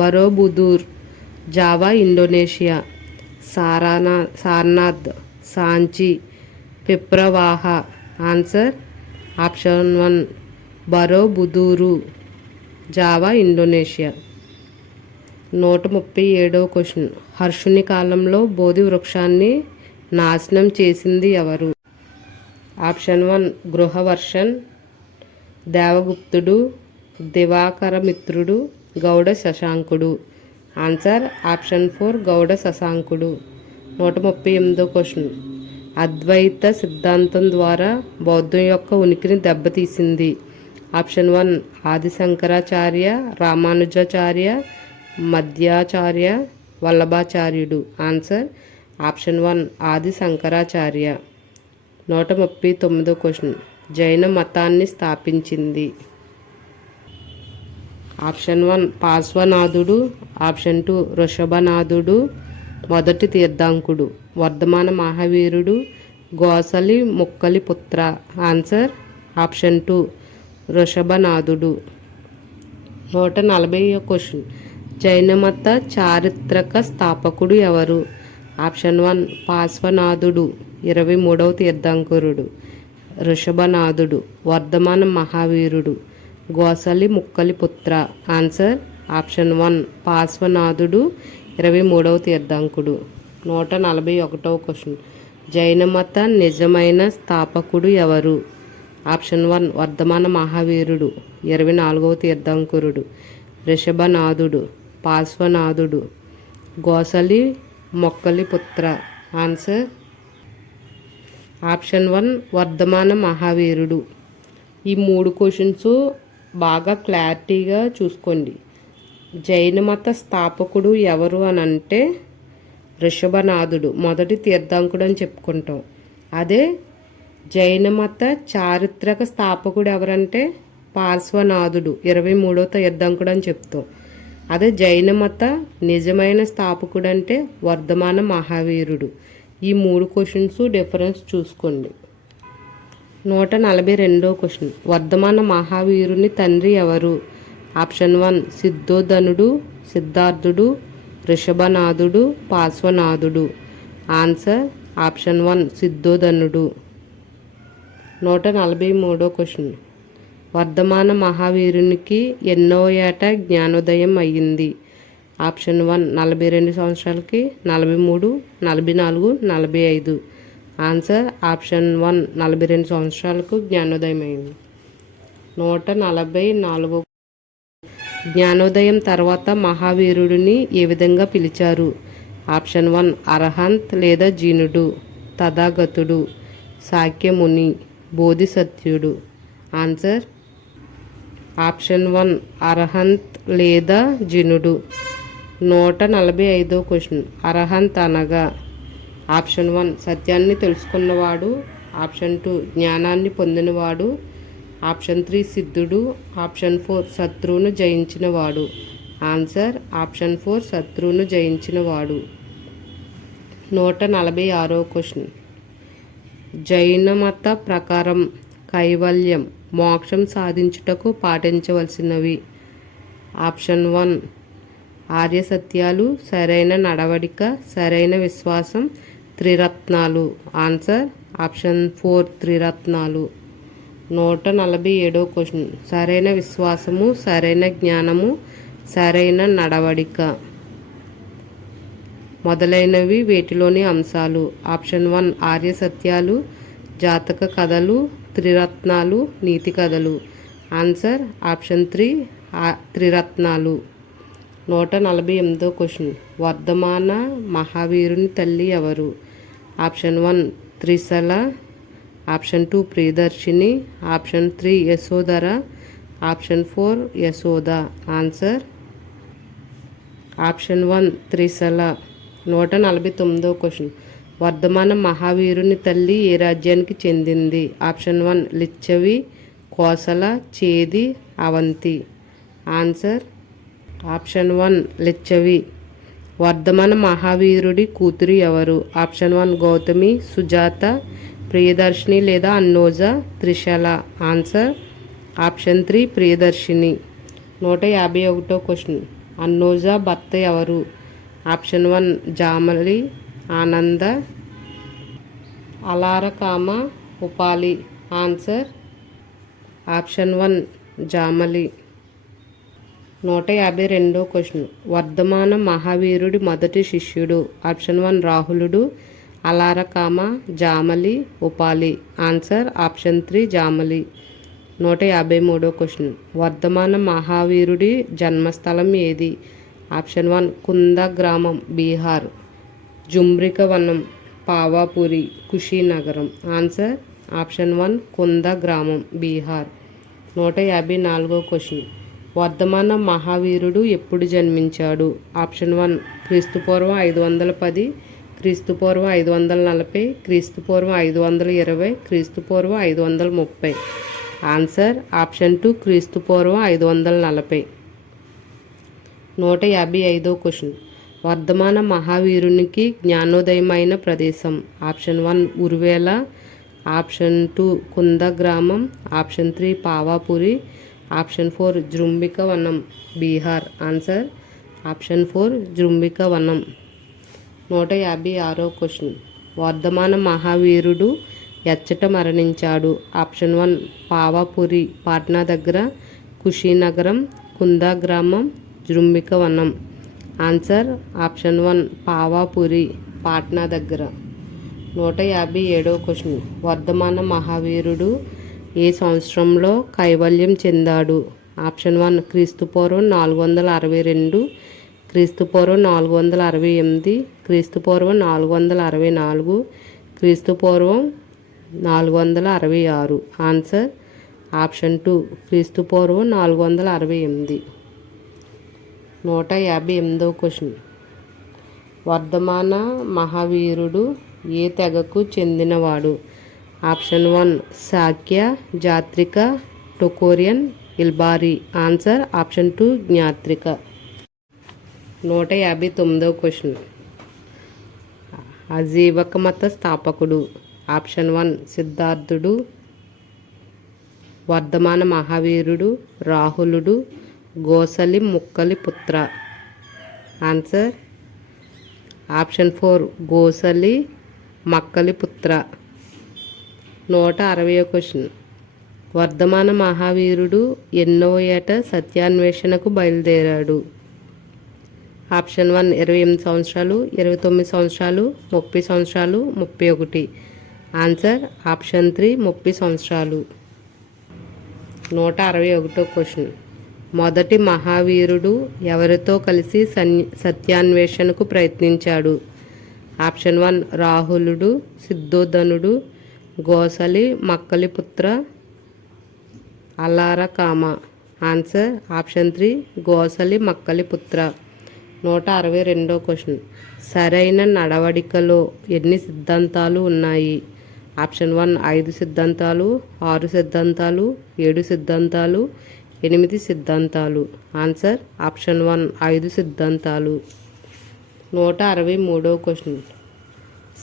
Borobudur, Java, Indonesia. Sarnath, Sanchi, Piprahwa. Answer option 1 Borobudur, Java, Indonesia. 137వ క్వశ్చన్. హర్షుని కాలంలో బోధి వృక్షాన్ని నాశనం చేసింది ఎవరు? ఆప్షన్ 1 గృహవర్షన్, దేవగుప్తుడు, దివాకరమిత్రుడు, గౌడ శశాంకుడు. ఆన్సర్ ఆప్షన్ 4 గౌడ శశాంకుడు. 138వ క్వశ్చన్. అద్వైత సిద్ధాంతం ద్వారా బౌద్ధం యొక్క ఉనికిని దెబ్బతీసింది. Option 1 Adi Shankaracharya, Ramanujacharya, మధ్యాచార్య, వల్లభాచార్యుడు. Answer option 1 Adi Shankaracharya. 139వ question. జైన మతాన్ని స్థాపించింది. ఆప్షన్ 1 పార్శ్వనాథుడు, ఆప్షన్ 2 వృషభనాథుడు, మొదటి తీర్థంకుడు, వర్ధమాన మహావీరుడు, గోసలి ముక్కలి పుత్ర. Answer option 2 వృషభనాథుడు. 140వ క్వశ్చన్. జైనమత చారిత్రక స్థాపకుడు ఎవరు? ఆప్షన్ 1 పార్శ్వనాథుడు, 23వ తీర్థంకరుడు, వృషభనాథుడు, వర్ధమాన మహావీరుడు, గోసలి ముక్కలి పుత్ర. Answer option 1 పార్శ్వనాథుడు, 23వ తీర్థంకుడు. 141వ క్వశ్చన్. జైనమత నిజమైన స్థాపకుడు ఎవరు? ఆప్షన్ 1 వర్ధమాన మహావీరుడు, 24వ తీర్థంకరుడు, వృషభనాథుడు, పార్శ్వనాథుడు, గోసలి మొక్కలి పుత్ర. ఆన్సర్ ఆప్షన్ 1 వర్ధమాన మహావీరుడు. ఈ 3 క్వశ్చన్స్ బాగా క్లారిటీగా చూసుకోండి. జైన మత స్థాపకుడు ఎవరు అని అంటే వృషభనాథుడు, మొదటి తీర్థంకుడు అని చెప్పుకుంటాం. అదే జైన మత చారిత్రక స్థాపకుడు ఎవరంటే పార్శ్వనాథుడు, 23వ తీర్థంకుడు అని చెప్తాం. అదే జైన మత నిజమైన స్థాపకుడు అంటే వర్ధమాన మహావీరుడు. ఈ 3 క్వశ్చన్స్ డిఫరెన్స్ చూసుకోండి. 142వ క్వశ్చన్. వర్ధమాన మహావీరుని తండ్రి ఎవరు? ఆప్షన్ 1 సిద్ధోధనుడు, సిద్ధార్థుడు, వృషభనాథుడు, పార్శ్వనాథుడు. ఆన్సర్ ఆప్షన్ 1 సిద్ధోధనుడు. 143వ క్వశ్చన్. వర్ధమాన మహావీరునికి ఎన్నో ఏట జ్ఞానోదయం అయ్యింది? ఆప్షన్ 1 42 సంవత్సరాలకి, 43, 44, 45. ఆన్సర్ ఆప్షన్ 1 42 సంవత్సరాలకు జ్ఞానోదయం అయింది. 144. జ్ఞానోదయం తర్వాత మహావీరుడిని ఏ విధంగా పిలిచారు? ఆప్షన్ 1 అర్హంత్ లేదా జీనుడు, తథాగతుడు, సాక్యముని, బోధిసత్యుడు. ఆన్సర్ ఆప్షన్ 1 అర్హంత్ లేదా జినుడు. 145వ క్వశ్చన్. అర్హంత్ అనగా ఆప్షన్ 1 సత్యాన్ని తెలుసుకున్నవాడు, ఆప్షన్ 2 జ్ఞానాన్ని పొందినవాడు, ఆప్షన్ 3 సిద్ధుడు, ఆప్షన్ 4 శత్రువును జయించినవాడు. ఆన్సర్ ఆప్షన్ 4 శత్రువును జయించినవాడు. 146వ క్వశ్చన్. జైన మత ప్రకారం కైవల్యం, మోక్షం సాధించుటకు పాటించవలసినవి? ఆప్షన్ 1 ఆర్య సత్యాలు, సరైన నడవడిక, సరైన విశ్వాసం, త్రిరత్నాలు. ఆన్సర్ ఆప్షన్ 4 త్రిరత్నాలు. 147వ క్వశ్చన్. సరైన విశ్వాసము, సరైన జ్ఞానము, సరైన నడవడిక మొదలైనవి వేటిలోని అంశాలు? ఆప్షన్ 1 ఆర్య సత్యాలు, జాతక కథలు, త్రిరత్నాలు, నీతి కథలు. ఆన్సర్ ఆప్షన్ 3 త్రిరత్నాలు. 148వ క్వశ్చన్. వర్ధమాన మహావీరుని తల్లి ఎవరు? Option 1 Trishala, option 2 Priyadarshini, option 3 Yashodhara, option 4 Yashoda. Answer option 1 Trishala. 149వ క్వశ్చన్. వర్ధమాన మహావీరుని తల్లి ఏ రాజ్యానికి చెందింది? Option 1 Lichchavi, Kosala, Chedi, Avanti. Answer option 1 Lichchavi. Vardhamana మహావీరుడి కూతురు ఎవరు? ఆప్షన్ 1 గౌతమి, సుజాత, ప్రియదర్శిని లేదా అన్నోజ, త్రిశల. Answer option 3 Priyadarshini. 151వ క్వశ్చన్. అన్నోజ భర్త ఎవరు? ఆప్షన్ 1 జామలి, ఆనంద, అలారకామ, ఉపాలి. Answer option 1 Jamali. 152వ క్వశ్చన్. వర్ధమాన మహావీరుడి మొదటి శిష్యుడు? ఆప్షన్ 1 రాహులుడు, అలారకామ, జామలి, ఉపాలి. Answer option 3 Jamali. 153వ క్వశ్చన్. వర్ధమాన మహావీరుడి జన్మస్థలం ఏది? ఆప్షన్ 1 కుంద గ్రామం, బీహార్, జుమ్రిక వనం, పావాపురి, కుషీనగరం. ఆన్సర్ ఆప్షన్ 1 కుంద గ్రామం, బీహార్. 154వ క్వశ్చన్. వర్ధమాన మహావీరుడు ఎప్పుడు జన్మించాడు? ఆప్షన్ 1 క్రీస్తుపూర్వం 510, క్రీస్తుపూర్వం 540, క్రీస్తుపూర్వం 520, క్రీస్తుపూర్వం 530. ఆన్సర్ ఆప్షన్ 2 క్రీస్తుపూర్వం 540. 155వ క్వశ్చన్. వర్ధమాన మహావీరునికి జ్ఞానోదయమైన ప్రదేశం? ఆప్షన్ 1 ఉర్వేల, ఆప్షన్ 2 కుంద గ్రామం, ఆప్షన్ 3 పావాపురి, ఆప్షన్ 4 జృంభిక వనం, బీహార్. ఆన్సర్ ఆప్షన్ 4 జృంభిక వనం. 156వ క్వశ్చన్. వర్ధమాన మహావీరుడు ఎచ్చట మరణించాడు? ఆప్షన్ 1 పావాపురి, పాట్నా దగ్గర, కుషీనగరం, కుందా గ్రామం, జృంభిక వనం. ఆన్సర్ ఆప్షన్ 1 పావాపురి, పాట్నా దగ్గర. 157వ క్వశ్చన్. వర్ధమాన మహావీరుడు ఏ సంవత్సరంలో కైవల్యం చెందాడు? ఆప్షన్ 1 క్రీస్తుపూర్వం 462, క్రీస్తుపూర్వం 468, క్రీస్తుపూర్వం 464, క్రీస్తుపూర్వం 466. ఆన్సర్ ఆప్షన్ 2 క్రీస్తుపూర్వం 468. 158వ క్వశ్చన్. వర్ధమాన మహావీరుడు ఏ తెగకు చెందినవాడు? ఆప్షన్ 1 శాక్య, జాత్రిక, టొకోరియన్, ఇల్బారి. Answer option 2 Jnatrika. 159వ క్వశ్చన్. అజీవక మత స్థాపకుడు? ఆప్షన్ 1 సిద్ధార్థుడు. వర్ధమాన మహావీరుడు రాహులుడు, గోసలి ముక్కలి పుత్ర. ఆన్సర్ ఆప్షన్ 4 గోసలి మక్కలి పుత్ర. 160వ క్వశ్చన్. వర్ధమాన మహావీరుడు ఎన్నో ఏట సత్యాన్వేషణకు బయలుదేరాడు? ఆప్షన్ 1 28 సంవత్సరాలు, 29 సంవత్సరాలు, 30 సంవత్సరాలు, 31. ఆన్సర్ ఆప్షన్ 3 30 సంవత్సరాలు. 161వ క్వశ్చన్. మొదటి మహావీరుడు ఎవరితో కలిసి సత్యాన్వేషణకు ప్రయత్నించాడు? ఆప్షన్ 1 రాహులుడు, సిద్ధోధనుడు, గోసలి మక్కలి పుత్ర, అల్లారకామ. ఆన్సర్ ఆప్షన్ 3 గోసలి మక్కలి పుత్ర. 162వ క్వశ్చన్. సరైన నడవడికలో ఎన్ని సిద్ధాంతాలు ఉన్నాయి? ఆప్షన్ 1 5 సిద్ధాంతాలు, 6 సిద్ధాంతాలు, 7 సిద్ధాంతాలు, 8 సిద్ధాంతాలు. ఆన్సర్ ఆప్షన్ 1 5 సిద్ధాంతాలు. 163వ క్వశ్చన్.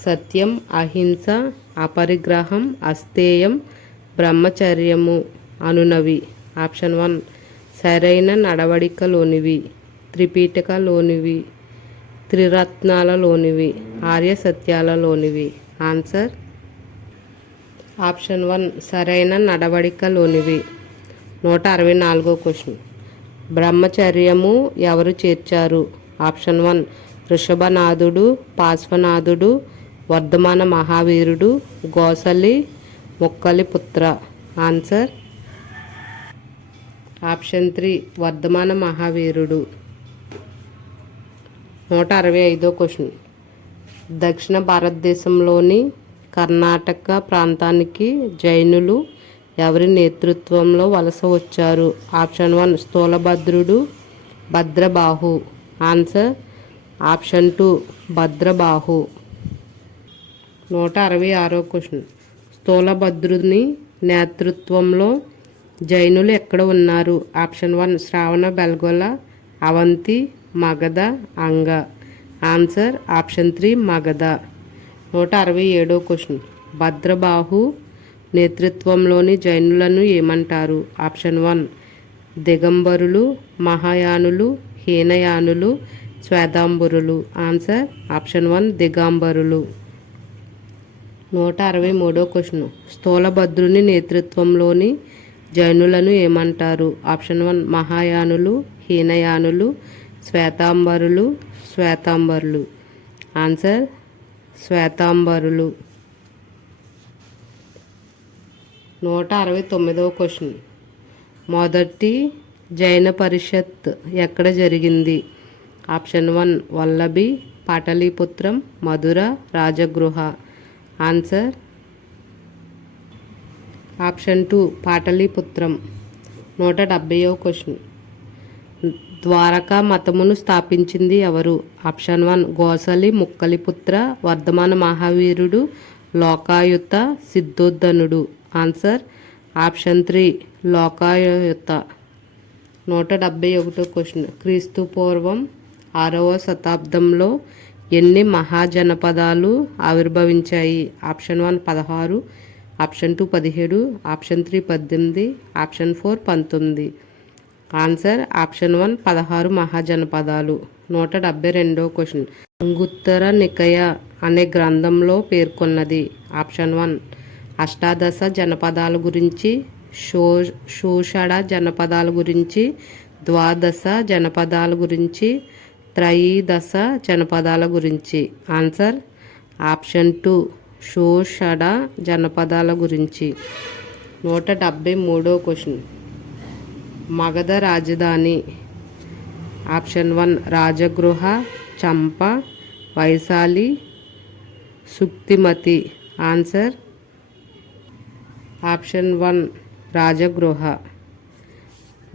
సత్యం, అహింస, అపరిగ్రహం, అస్తేయం, బ్రహ్మచర్యము అనునవి ఆప్షన్ 1 సరైన నడవడికలోనివి, త్రిపీఠకలోనివి, త్రిరత్నాలలోనివి, ఆర్య సత్యాలలోనివి. ఆన్సర్ ఆప్షన్ 1 సరైన నడవడికలోనివి. 164 క్వశ్చన్. బ్రహ్మచర్యము ఎవరు చేర్చారు? ఆప్షన్ 1 వృషభనాథుడు, పార్శ్వనాథుడు, వర్ధమాన మహావీరుడు, గోసలి, ముక్కలిపుత్ర. ఆన్సర్ ఆప్షన్ 3 వర్ధమాన మహావీరుడు. 165 క్వశ్చన్. దక్షిణ భారతదేశంలోని కర్ణాటక ప్రాంతానికి జైనులు ఎవరి నేతృత్వంలో వలస వచ్చారు? ఆప్షన్ 1 స్థూలభద్రుడు, Bhadrabahu. Answer option 2 Bhadrabahu. 166 question. స్థూలభద్రుని నేతృత్వంలో జైనులు ఎక్కడ ఉన్నారు? Option 1 Shravanabelagola, Avanti, Magadha, Anga. Answer option 3 Magadha. 167 question. Bhadrabahu నేతృత్వంలోని జైనులను ఏమంటారు? ఆప్షన్ 1 దిగంబరులు, మహాయానులు, హీనయానులు, శ్వేతాంబరులు. ఆన్సర్ ఆప్షన్ 1 దిగంబరులు. 163 క్వశ్చన్. స్థూలభద్రుని నేతృత్వంలోని జైనులను ఏమంటారు? ఆప్షన్ 1 మహాయానులు, హీనయానులు, శ్వేతాంబరులు, శ్వేతాంబరులు. ఆన్సర్ శ్వేతాంబరులు. 169 క్వశ్చన్. మొదటి జైన పరిషత్ ఎక్కడ జరిగింది? Option 1 Vallabhi, పాటలీపుత్రం, Mathura, Rajagriha. Answer option 2 పాటలీపుత్రం. 170 క్వశ్చన్. ద్వారకా మతమును స్థాపించింది ఎవరు? ఆప్షన్ 1 గోసలి, ముక్కలిపుత్ర, వర్ధమాన మహావీరుడు, లోకాయుత, సిద్ధోద్ధనుడు. Answer option 3 Lokayata. 171 క్వశ్చన్. క్రీస్తు పూర్వం 6వ శతాబ్దంలో ఎన్ని మహాజనపదాలు ఆవిర్భవించాయి? Option 1 16, option 2 17, option 3 18, option 4 19. Answer option 1 16 మహాజనపదాలు. 172 క్వశ్చన్. అంగుత్తర నికయ అనే గ్రంథంలో పేర్కొన్నది? ఆప్షన్ 1 అష్టాదశ జనపదాల గురించి, షోషడ జనపదాల గురించి, ద్వాదశ జనపదాల గురించి, త్రయోదశ జనపదాల గురించి. ఆన్సర్ ఆప్షన్ 2 షోషడ జనపదాల గురించి. 173 క్వశ్చన్. మగధ రాజధాని? Option 1 Rajagriha, Champa, Vaishali, Suktimati. Answer option 1 Rajagriha.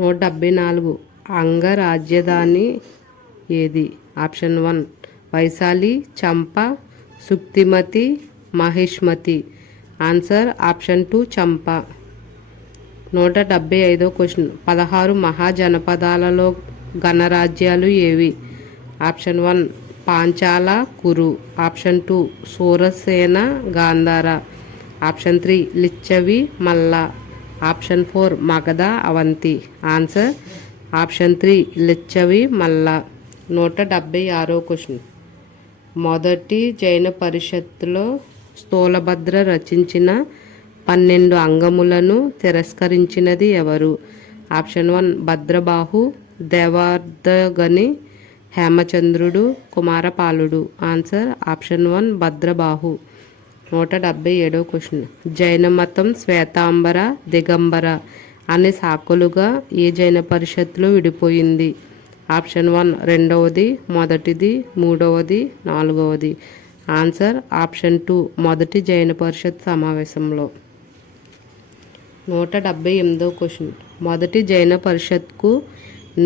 174 Anga రాజధాని ఏది? ఆప్షన్ 1 వైశాలి, చంప, సుక్తిమతి, మహిష్మతి. ఆన్సర్ ఆప్షన్ 2 చంప. 175 క్వశ్చన్. 16 మహాజనపదాలలో గణరాజ్యాలు ఏవి? Option 1 Panchala, Kuru. Option 2 Surasena, Gandhara. Option 3 Licchavi, Malla. Option 4 Magadha, Avanti. Answer option 3 Licchavi, Malla. 176 question. మొదటి జైన పరిషత్తులో స్థూలభద్ర రచించిన 12 అంగములను తిరస్కరించినది ఎవరు? ఆప్షన్ 1 భద్రబాహు, దేవార్ధగని, హేమచంద్రుడు, కుమారపాలుడు. Answer option 1 Bhadrabahu. 177 question. Jaina మతం శ్వేతాంబర, దిగంబర అనే శాఖలుగా ఏ జైన పరిషత్తులో విడిపోయింది? ఆప్షన్ 1 రెండవది, మొదటిది, మూడవది, నాలుగవది. ఆన్సర్ ఆప్షన్ 2 మొదటి జైన పరిషత్ సమావేశంలో. 178 క్వశ్చన్. మొదటి జైన పరిషత్కు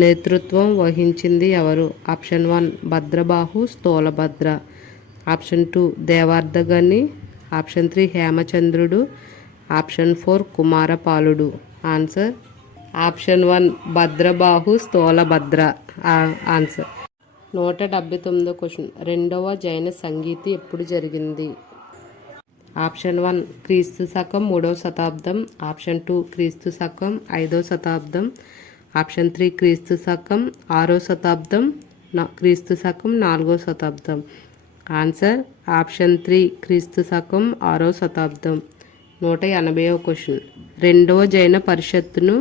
నేతృత్వం వహించింది ఎవరు? Option 1 Bhadrabahu, Sthulabhadra. Option 2 Devardhigani. Option 3 హేమచంద్రుడు. ఆప్షన్ 4 కుమారపాలుడు. Answer option 1 Bhadrabahu, Sthulabhadra. Answer. 179 question. రెండవ జైన సంగీతి ఎప్పుడు జరిగింది? ఆప్షన్ 1 క్రీస్తు శకం 3వ శతాబ్దం. ఆప్షన్ 2 క్రీస్తు శకం 5వ శతాబ్దం. ఆప్షన్ 3 క్రీస్తు శకం 6వ శతాబ్దం. క్రీస్తు శకం 4వ శతాబ్దం. ఆన్సర్ ఆప్షన్ 3 క్రీస్తు శకం 6వ శతాబ్దం. 180వ క్వశ్చన్. రెండవ జైన పరిషత్తును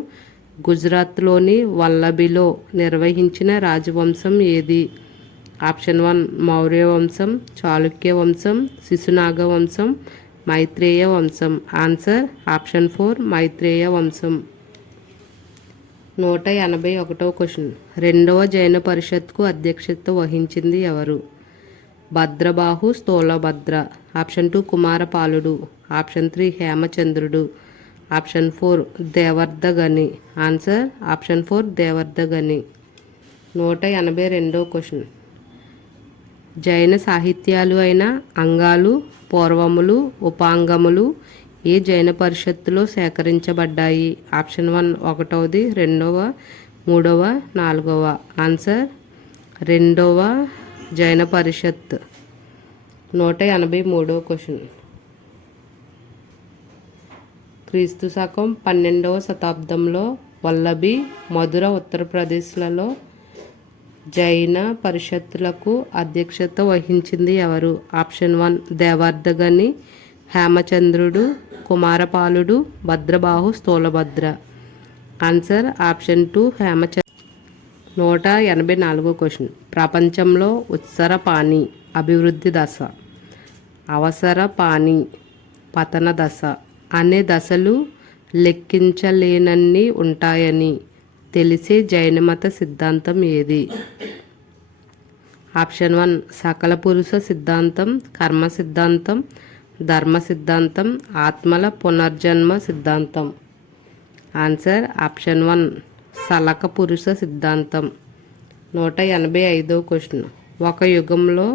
గుజరాత్లోని వల్లభిలో నిర్వహించిన రాజవంశం ఏది? ఆప్షన్ 1 మౌర్య వంశం, చాళుక్య వంశం, శిశునాగ వంశం, మైత్రేయ వంశం. ఆన్సర్ ఆప్షన్ 4 మైత్రేయ వంశం. 181వ క్వశ్చన్. రెండవ జైన పరిషత్కు అధ్యక్షత వహించింది ఎవరు? భద్రబాహు, స్థూలభద్ర. ఆప్షన్ 2 కుమారపాలుడు. ఆప్షన్ 3 హేమచంద్రుడు. Option 4 Devardhigani. Answer option 4 Devardhigani. 182వ క్వశ్చన్. జైన సాహిత్యాలు అయిన అంగాలు, పూర్వములు, ఉపాంగములు ఏ జైన పరిషత్తులో సేకరించబడ్డాయి? ఆప్షన్ 1 ఒకటవది, రెండవ, మూడవ, నాలుగవ. ఆన్సర్ రెండవ జైన పరిషత్. 183వ క్వశ్చన్. క్రీస్తు శకం 12వ శతాబ్దంలో వల్లభి, మధుర, ఉత్తరప్రదేశ్లలో జైన పరిషత్తులకు అధ్యక్షత వహించింది ఎవరు? ఆప్షన్ 1 దేవర్ధగని, హేమచంద్రుడు, కుమారపాలుడు, భద్రబాహు, స్థూలభద్ర. Answer option 2 Hemachandra. 184వ క్వశ్చన్. ప్రపంచంలో ఉత్సర పాని అభివృద్ధి దశ, అవసర పాని పతన దశ అనే దశలు లెక్కించలేనన్ని ఉంటాయని తెలిసే జైనమత సిద్ధాంతం ఏది? ఆప్షన్ 1 సకల పురుష సిద్ధాంతం, కర్మ సిద్ధాంతం, ధర్మ సిద్ధాంతం, ఆత్మల పునర్జన్మ సిద్ధాంతం. ఆన్సర్ ఆప్షన్ 1 సలక పురుష సిద్ధాంతం. 185వ క్వశ్చన్. ఒక యుగంలో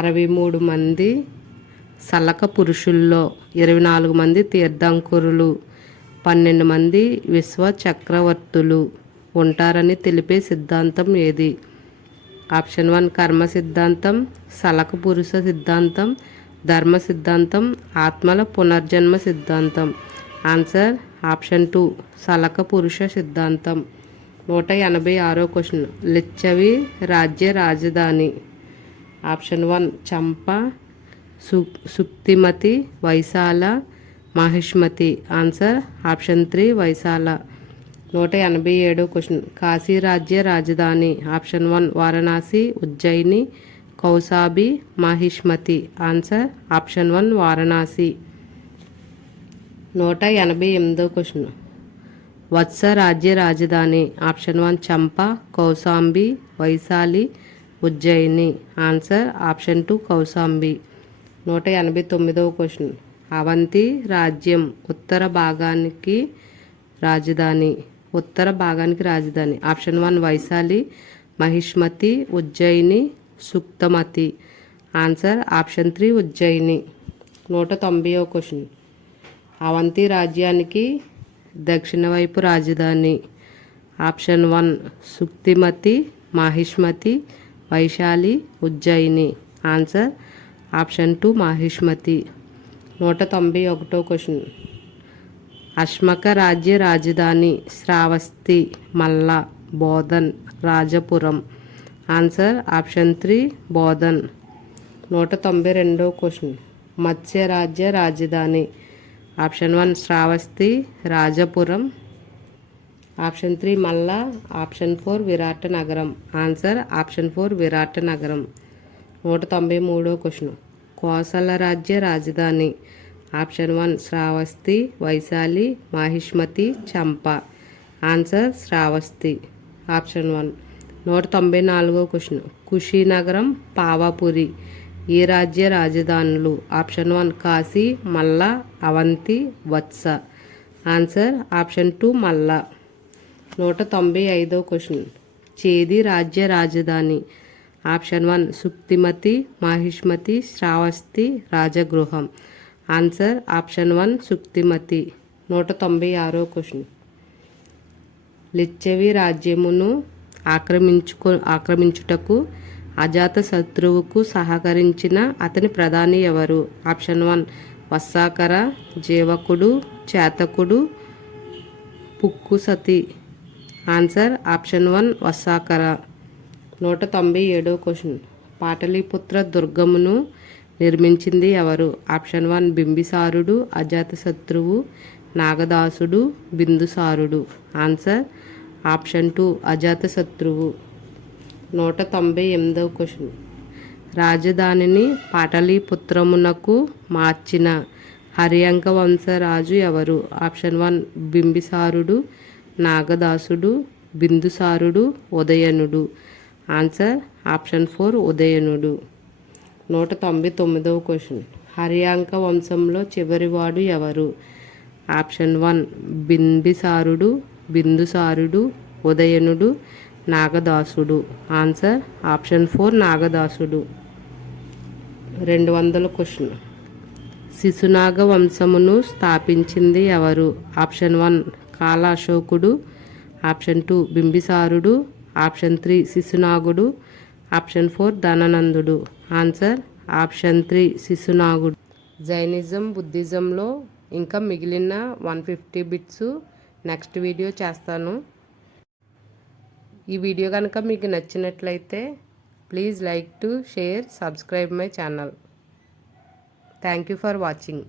63 మంది సలక పురుషుల్లో 24 మంది తీర్థంకురులు, 12 మంది విశ్వ చక్రవర్తులు ఉంటారని తెలిపే సిద్ధాంతం ఏది? ఆప్షన్ 1 కర్మ సిద్ధాంతం, సలక పురుష సిద్ధాంతం, ధర్మ సిద్ధాంతం, ఆత్మల పునర్జన్మ సిద్ధాంతం. ఆన్సర్ ఆప్షన్ 2 సలక పురుష సిద్ధాంతం. 186వ క్వశ్చన్. లిచ్చవి రాజ్య రాజధాని. Option 1 Champa, Suktimati, Vaishali, Mahishmati. Answer option 3 Vaishali. 187వ క్వశ్చన్. కాశీ రాజ్య రాజధాని. Option 1 Varanasi, Ujjaini, Kausambi, Mahishmati. Answer option 1 Varanasi. 188వ క్వశ్చన్. వత్స రాజ్య రాజధాని. Option 1 Champa, Kausambi, Vaishali, Ujjaini. Answer option 2 Kausambi. 189వ క్వశ్చన్. అవంతి రాజ్యం ఉత్తర భాగానికి రాజధాని. ఉత్తర భాగానికి రాజధాని. Option 1 Vaishali, Mahishmati, Ujjaini, Suktimati. Answer option 3 Ujjaini. 190వ క్వశ్చన్. అవంతి రాజ్యానికి దక్షిణ వైపు రాజధాని. Option 1 Suktimati, Mahishmati, Vaishali, Ujjaini. Answer option 2 Mahishmati. 191వ క్వశ్చన్. అశ్మక రాజ్య రాజధాని. శ్రావస్తి, మల్ల, బోధన్, రాజపురం. Answer option 3 Bodhan. 192వ క్వశ్చన్. మత్స్య రాజ్య రాజధాని. ఆప్షన్ 1 శ్రావస్తి, రాజపురం. ఆప్షన్ 3 మల్ల. ఆప్షన్ 4 విరాట నగరం. ఆన్సర్ ఆప్షన్ 4 విరాట నగరం. 193వ క్వశ్చన్. కోసల రాజ్య రాజధాని. ఆప్షన్ 1 శ్రావస్తి, వైశాలి, మాహిష్మతి, చంప. Answer Shravasti option 1. 194వ question. కుషినగరం, Pawapuri ఈ రాజ్య రాజధానులు. ఆప్షన్ 1 కాశీ, మల్ల, అవంతి, వత్స. ఆన్సర్ ఆప్షన్ 2 మల్ల. 195వ క్వశ్చన్. చేది రాజ్య రాజధాని. ఆప్షన్ 1 సుక్తిమతి, మాహిష్మతి, శ్రావస్తి, రాజగృహం. Answer option 1 Suktimati. 196వ క్వశ్చన్. లిచ్చవి రాజ్యమును ఆక్రమించుటకు అజాత శత్రువుకు సహకరించిన అతని ప్రధాని ఎవరు? ఆప్షన్ 1 వస్సాకర, జీవకుడు, చేతకుడు, పుక్కుసతి. Answer option 1 Vassakara. 197వ క్వశ్చన్. పాటలీపుత్ర దుర్గమును నిర్మించింది ఎవరు? ఆప్షన్ 1 బింబిసారుడు, అజాతశత్రువు, నాగదాసుడు, బిందుసారుడు. ఆన్సర్ ఆప్షన్ 2 అజాతశత్రువు. 198వ క్వశ్చన్. రాజధానిని పాటలీపుత్రమునకు మార్చిన హర్యంక వంశరాజు ఎవరు? ఆప్షన్ 1 బింబిసారుడు, నాగదాసుడు, బిందుసారుడు, ఉదయనుడు. ఆన్సర్ ఆప్షన్ 4 ఉదయనుడు. 199వ క్వశ్చన్. హర్యాంక వంశంలో చివరివాడు ఎవరు? ఆప్షన్ 1 బింబిసారుడు, బిందుసారుడు, ఉదయనుడు, నాగదాసుడు. ఆన్సర్ ఆప్షన్ 4 నాగదాసుడు. 200వ క్వశ్చన్. శిశునాగ వంశమును స్థాపించింది ఎవరు? ఆప్షన్ 1 కాల అశోకుడు, ఆప్షన్ 2 బింబిసారుడు, ఆప్షన్ 3 శిశునాగుడు, ఆప్షన్ 4 ధననందుడు. ఆన్సర్ ఆప్షన్ 3 శిశునాగుడు. జైనిజం, బుద్ధిజంలో ఇంకా మిగిలిన 150 బిట్స్ నెక్స్ట్ వీడియో చేస్తాను. ఈ వీడియో కనుక మీకు నచ్చినట్లయితే please like to share subscribe my channel. Thank you for watching.